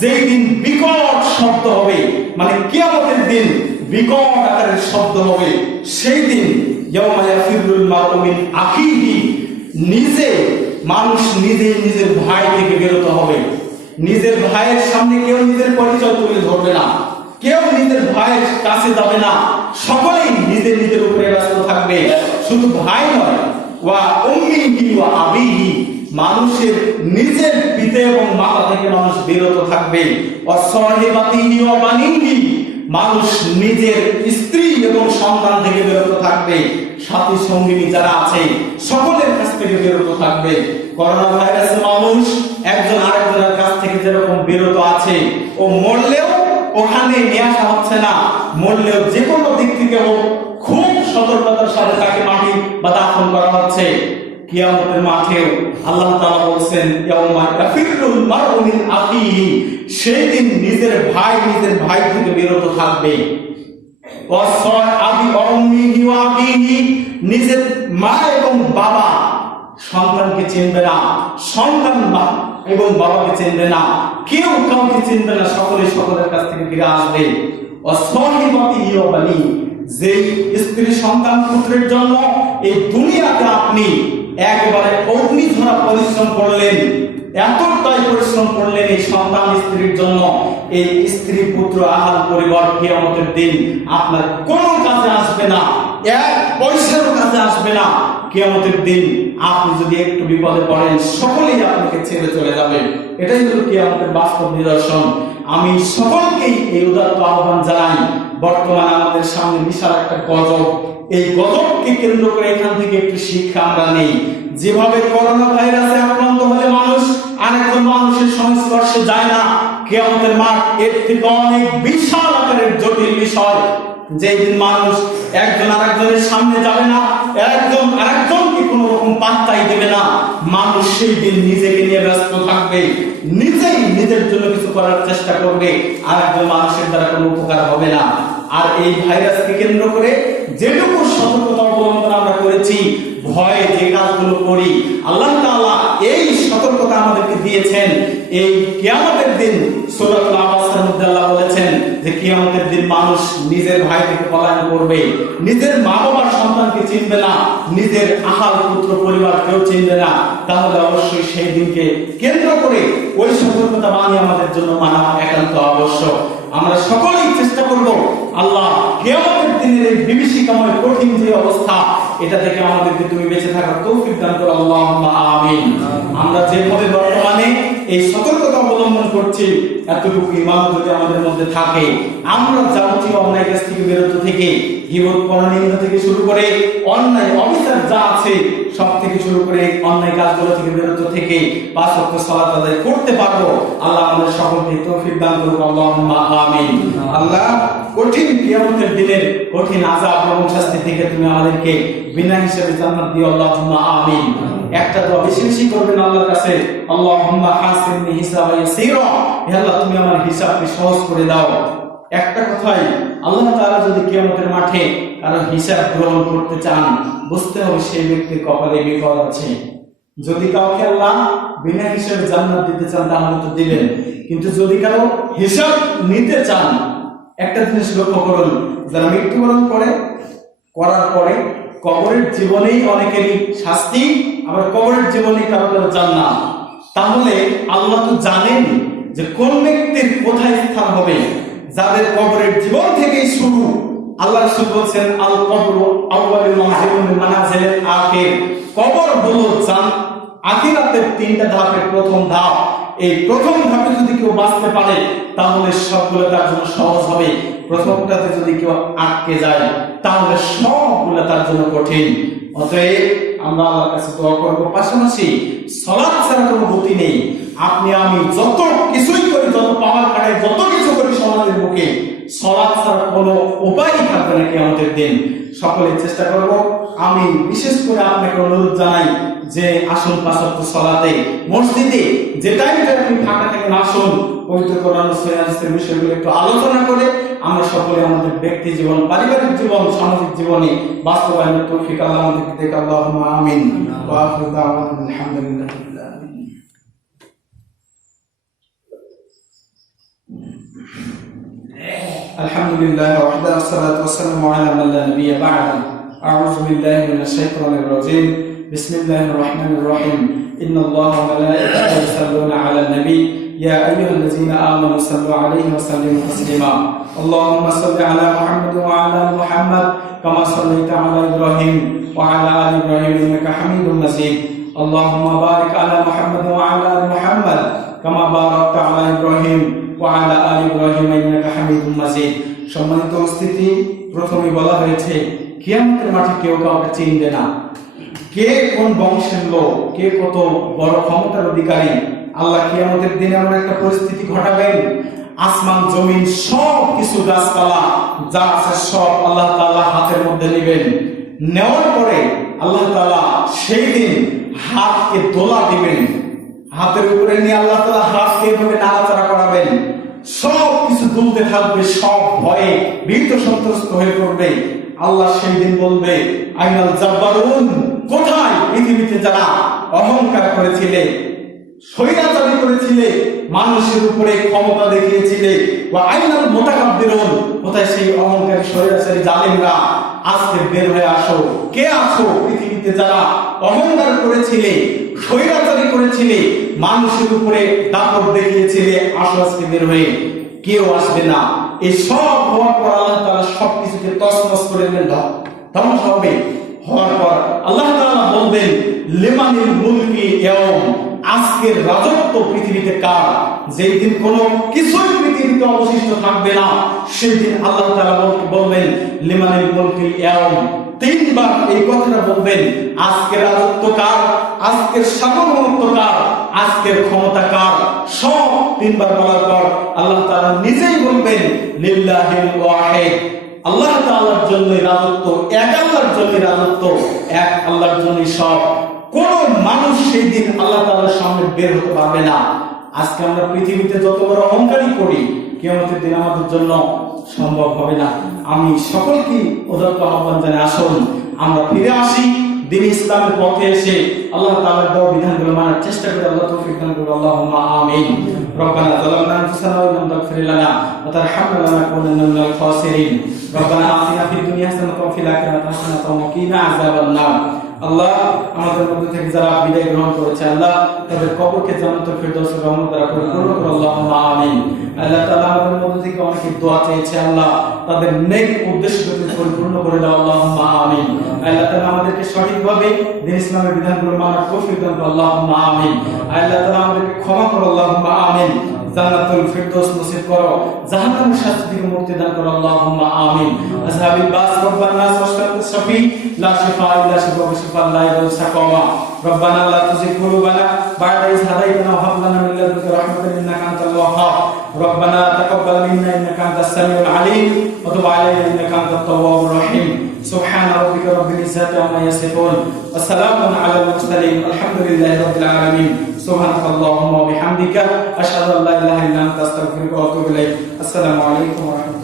যেই দিন বিকট শব্দ হবে, মানে কিয়ামতের দিন বিকট আকারের শব্দ হবে, সেই দিন ইয়াউমা ইয়াফিরুল মারউ মিন আখিহি, মানুষ নিজের ভাই থেকে বিরত হবে। নিজের ভাইয়ের সামনে কেউ নিজের পরিচয় তুলে ধরবে না, কেউ নিজের ভাইয়ের কাছে যাবে না, সকলেই নিজের উপরে ব্যস্ত থাকবে। শুধু ভাই নয়, ওয়া উম্মিহি ওয়া আবিহি, মানুষের নিজের পিতা এবং মাতা থেকে মানুষ বিরত থাকবে। ওয়া সাহিবাতিহি ওয়া বানিহি, মানুষ নিজের স্ত্রী এবং সন্তান থেকে বিরত থাকবে। সাথী সঙ্গিনী যারা আছে সকলের কাছ থেকে বিরত থাকবে। করোনা ভাইরাসে মানুষ একজন আরেকজনের কাছ থেকে যেরকম বিরত আছে, ও মরলেও ওখানে নিয়ে আসা হচ্ছে না, মরলেও যে কোনো দিক থেকে হোক খুব সতর্কতার সাথে তাকে মাটি বা দাফন করা হচ্ছে। কিয়ামতের মাঠেও আল্লাহ তাআলা বলেন, ইয়াউমা ইয়াফিরুল মারউ মিন আখিহি, সেই দিন নিজের ভাই থেকে বিরত থাকবে। ওয়াসাআবি উম্মিহি ওয়া আবিহি, নিজের মা এবং বাবা সন্তানকে চিনবে না, সন্তান মা এবং বাবাকে চিনবে না, কেউ কাউকে চিনবে না, সকলের কাছ থেকে ফিরে আসবে। ওয়াসাহিবাতিহি ওয়া বানি, যে স্ত্রী, সন্তান, পুত্রের জন্য এই দুনিয়াতে আপনি একেবারে অগ্নিঝরা পরিশ্রম করলেন, এতটাই পরিশ্রম করলেন এই সন্তান স্ত্রীর জন্য, এই স্ত্রী, পুত্র, আহাল পরিবার কিয়ামতের দিন আপনার কোনো কাজে আসবে না, এক পয়সারও কাজে আসবে না। কিয়ামতের দিন আপনি যদি একটু বিপদে পড়েন, সকলেই আপনাকে ছেড়ে চলে যাবে। এটাই হলো কিয়ামতের বাস্তব নিদর্শন। আমি সকলকেই এই উদাত্ত আহ্বান জানাই, বর্তমানে আমাদের সামনে বিশাল একটা গজব, এই গজবকে কেন্দ্র করে এখান থেকে একটু শিক্ষা আমরা নেই। যেভাবে করোনা ভাইরাসে আক্রান্ত হলে মানুষ আরেকজন মানুষের সংস্পর্শে যায় না, কিয়ামতের মাঠ এর থেকে অনেক বিশাল আকারের জটিল বিষয়। যেদিন মানুষ একজন আরেকজনের সামনে যাবে না, একজন আরেকজনকে কোনো রকম পাত্তাই দেবে না, মানুষ সেই দিন নিজেকে নিয়ে ব্যস্ত থাকবে, নিজেই নিজের জন্য কিছু করার চেষ্টা করবে, আরেকজন মানুষের দ্বারা কোনো উপকার হবে না। আর এই ভাইরাসকে কেন্দ্র করে যেটুকু সতর্কতা অবলম্বন আমরা করেছি, ভয়ে যে কাজগুলো করি, আল্লাহ তাআলা এই সতর্কতা আমাদেরকে দিয়েছেন। এই কিয়ামতের দিন সূরাতুল আবাসের মধ্যে আল্লাহ বলেছেন যে কিয়ামতের দিন মানুষ নিজের ভাই থেকে পলায়ন করবে, নিজের মা বাবার সন্তানকে চিনবে না, নিজের আহাল পুত্র পরিবার কেউ চিনবে না। তাহলে অবশ্যই সেই দিনকে কেন্দ্র করে ওই সতর্কতা বাণী আমাদের জন্য মানা একান্ত আবশ্যক। আমরা সকলেই চেষ্টা করব আল্লাহ কিয়ামতের দিনের এই বিভীষিকাময় কঠিন যে অবস্থা, এটা থেকে আমাদেরকে তুমি বেঁচে থাকার তৌফিক দান করো, আল্লাহুম্মা আমিন। আমরা যেভাবে বর্তমানে এই সতর্কতা অবলম্বন করছি, এতটুকু ঈমান যদি আমাদের মধ্যে থাকে, আমরা যাবতীয় অন্যায় কাজ থেকে বিরত থেকে, গীবত, পরনিন্দা থেকে শুরু করে অন্যায় অবিচার যা আছে সব থেকে শুরু করে অন্যায় কাজগুলো থেকে বিরত থেকে 5 ওয়াক্ত সালাত আদায় করতে পারবো। আল্লাহ আমাদের সকলকে তৌফিক দান করুন, আল্লাহুম্মা আমিন। আল্লাহ কঠিন কিয়ামতের দিনের কঠিন আযাব এবং শাস্তি থেকে তুমি আমাদেরকে বিনা হিসাবে জান্নাত দিও, আল্লাহুম্মা আমিন। একটা দোয়া বেশি বেশি করবেন আল্লাহর কাছে, আল্লাহুম্মা হাসিবনি হিসাবান ইয়াসীরা, হে আল্লাহ তুমি আমার হিসাবকে সহজ করে দাও। একটা কথাই, আল্লাহ তাআলা যদি কিয়ামতের মাঠে কারো হিসাব গ্রহণ করতে চান, বুঝতে হবে সেই ব্যক্তির কপালে বিপদ আছে। যদি কাউকে আল্লাহ বিনা হিসাবে জান্নাত দিতে চান তাহলে তো দিবেন, কিন্তু যদি কারো হিসাব নিতে চান, একটা জিনিস লক্ষ্য করুন, যারা মৃত্যুবরণ করার পরে কবরের জীবনেই অনেকেরই শাস্তি, আবার কবরের জীবনেই কারো জান্নাত। তাহলে আল্লাহ তো জানেন যে কোন ব্যক্তির কোথায় স্থান হবে। যাদের কবরের জীবন থেকেই শুরু। আল্লাহ রাসূল বলেন আল কবরু আউয়ালু মানজিলিন মিন মানাজিলিল আখির। কবর হলো আখিরাতের তিনটা ধাপের প্রথম ধাপ। এই প্রথম ধাপে যদি কেউ বাঁচতে পারে তাহলে সবগুলো তার জন্য সহজ হবে। প্রথমটাতে যদি কেউ আটকে যায় তাহলে সবগুলো তার জন্য কঠিন। অতএব আমরা আল্লাহর কাছে দোয়া করব, পাশাপাশি সালাত ছাড়া কোনো গতি নেই। আপনি আমি যত কিছুই করি, যত পাওয়ার খাটাই, যত কিছু করি সমাজের বুকে, সালাত ছাড়া কোনো উপায়ই থাকবে না কিয়ামতের দিন। সকলে চেষ্টা করব। আমি বিশেষ করে আপনাকে অনুরোধ জানাই যে আসুন ৫ ওয়াক্ত সালাতে মসজিদে যে টাইমটা আপনি ফাঁকা থাকেন আসুন, পবিত্র কোরআন ও সুন্নাহ হাদিসের বিষয়গুলো একটু আলোচনা করে আমরা সকলে আমাদের ব্যক্তি জীবন, পারিবারিক জীবন, সামাজিক জীবনে বাস্তবায়নের তৌফিক আল্লাহ আমাদেরকে দেখ। আল্লাহুম্মা আমিন। ওয়া আখিরু দাওয়ানা আলহামদুলিল্লাহি রাব্বিল আলামিন। আলহামদুলিল্লাহি ওয়াহদাহু ওয়াসসালাতু ওয়াসসালামু আলা মান লা নাবিয়্যা বা'দা। আউযু বিল্লাহি মিনাশ শাইতানির রাজীম। বিসমিল্লাহির রাহমানির রাহিম। ইন্নাল্লাহা ওয়া মালায়েকাতাহু ইউসাল্লুনা আলান নবী ইয়া আইয়ুহাল্লাযীনা আমানু সাল্লু আলাইহি ওয়া সাল্লিমু তাসলিমা। আল্লাহুম্মা সাল্লি আলা মুহাম্মাদ ওয়া আলা আলি মুহাম্মাদ কামা সাল্লাইতা আলা ইব্রাহিম ওয়া আলা আলি ইব্রাহিম ইন্নাকা হামিদুম মাজিদ। আল্লাহুম্মা বারিক আলা মুহাম্মাদ ওয়া আলা আলি মুহাম্মাদ কামা বারাকতা আলা ইব্রাহিম ওয়া আলা আলি ইব্রাহিম ইন্নাকা হামিদুম মাজিদ। সম্মানিত উপস্থিতি, প্রথমে বলা হয়েছে কিয়ামতের মাঠে কেউ কাউকে চিনবে না। কে কোন বংশের লোক, কে কত বড় ক্ষমতার অধিকারী, আল্লাহ কিয়ামতের দিনে এমন একটা পরিস্থিতি ঘটাবেন, আসমান জমিন সব কিছু গাছপালা যা আছে সব আল্লাহ তাআলা হাতের মধ্যে নেবেন। নেওয়ার পরে আল্লাহ তাআলা সেই দিন হাতকে দোলা দিবেন, হাতের উপরে নিয়ে আল্লাহ তাআলা হাতকে এভাবে নাড়াচাড়া করাবেন। সব কিছু দুলতে থাকবে, সব ভয়ে ভীত সন্ত্রস্ত হয়ে পড়বে। আল্লাহ সেই দিন বলবে আইনাল জাব্বারুন, কোথায় পৃথিবীতে যারা অহংকার করেছিলে, স্বৈরাচারী করেছিলে, মানুষের উপরে ক্ষমতা দেখিয়েছিলে, ওয়া আইনাল মুতাকাব্বিরুন, কোথায় সেই অহংকারী স্বৈরাচারী জালেমরা, আজকে বের হয়ে আসো। কে আছো পৃথিবীতে যারা অহংকার করেছিলে, স্বৈরাচারী করেছিলে, মানুষের উপরে দাপট দেখিয়েছিলে, আসো আজকে বের হয়ে। কেউ আসবে না। এই সব হওয়ার পর আল্লাহ তাআলা সবকিছুকে তছনছ করে দেবেন, ধ্বংস হবে। হওয়ার পর আল্লাহ তাআলা বলবেন লিমানিল মুলকি ইয়াউম, আজকের রাজত্ব পৃথিবীতে কার? যেই দিন কোনো কিছুই পৃথিবীতে অবশিষ্ট থাকবে না, সেই দিন আল্লাহ তাআলা বলবেন লিমানিল মুলকি ইয়াউম। তিনবার এই কথাটা বলবেন, আজকের রাজত্ব কার, আজকের সার্বভৌমত্ব কার, আজকের ক্ষমতা কার, সব তিনবার বলার পর আল্লাহ তাআলা নিজেই বলবেন লিল্লাহিল ওয়াহিদ, আল্লাহ তাআলার জন্যই রাজত্ব, এক আল্লাহর জন্যই রাজত্ব, এক আল্লাহর জন্যই সব। কোন মানুষ সেই দিন আল্লাহ তাআলার সামনে বের হতে পারবে না। আজকে আমরা পৃথিবীতে যত বড় অহংকারী করি, কিয়ামতের দিন আমাদের জন্য সম্ভব হবে না। আমি সকলকে উদাত্ত আহ্বান জানাই, আসুন আমরা ফিরে আসি দিন ইসলামের পথে এসে আল্লাহ তাআলার দেওয়া বিধানগুলো মানার চেষ্টা করি। আল্লাহ তৌফিক দান করুন। আল্লাহুম্মা আমিন। রব্বানা যালামনা আনফুসানা ওয়া ইল্লাম তাগফির লানা ওয়া তারহামনা লানাকুনান্না মিনাল খাসিরিন। রব্বানা আতিনা ফিদ দুনিয়া হাসানাতাও ওয়া ফিল আখিরাতি হাসানাতাও ওয়া কিনা আযাবান নার। আল্লাহ আমাদের মধ্যে থেকে যারা বিদায় গ্রহণ করেছে, আল্লাহ তাদের কবরকে জান্নাতুল ফিরদাউসের রহমত দ্বারা পরিপূর্ণ করো। আল্লাহুম্মা আমিন। আল্লাহ তাআলা আমাদের মধ্যে থেকে অনেকে দোয়া চেয়েছে, আল্লাহ তাদের নেক উদ্দেশ্যকে পরিপূর্ণ করে দাও। আল্লাহুম্মা আমিন। আল্লাহ তাআলা আমাদেরকে সঠিকভাবে দ্বীন ইসলামের বিধানগুলো মানার তৌফিক দান করো। আল্লাহুম্মা আমিন। আল্লাহ তাআলা আমাদেরকে ক্ষমা করো। আল্লাহুম্মা আমিন। জান্নাতুল ফিরদাউস নসিব করো, জাহান্নামের শাস্তি থেকে মুক্তি দান করো। আল্লাহুম্মা আমিন। আসহাবিল বাস রব্বান নাস ওয়াশফা'আত শাফি লা শিফা ইল্লা শিফাউ শিফা লা ইয়াদুর সাকাওয়া। রব্বানা লা তুযিগ কুলুবানা বা'দা ইয হাদাইতানা ওয়া হাব লানা মিন লাদুনকা রাহমাতান ইন্নাকা আনতাল ওয়াহ্হাব। রব্বানা তাকাব্বাল মিন্না ইন্নাকা আনতাস সামিউল আলিম ওয়া তুব আলাইনা ইন্নাকা আনতাত তাওয়াবুর রহিম। সুবহানা রাব্বিকা রাব্বিল ইজ্জাতি আম্মা ইয়াসিফুন ওয়া সালামুন আলাল মুরসালিন আলহামদুলিল্লাহি রাব্বিল আলামিন। সুবহানাকাল্লাহুম্মা ওয়া বিহামদিকা আশহাদু আল্লা ইলাহা ইল্লা আনতা আস্তাগফিরুকা ওয়া আতুবু ইলাইক। আসসালামু আলাইকুম ওয়া রাহমাতুল্লাহ।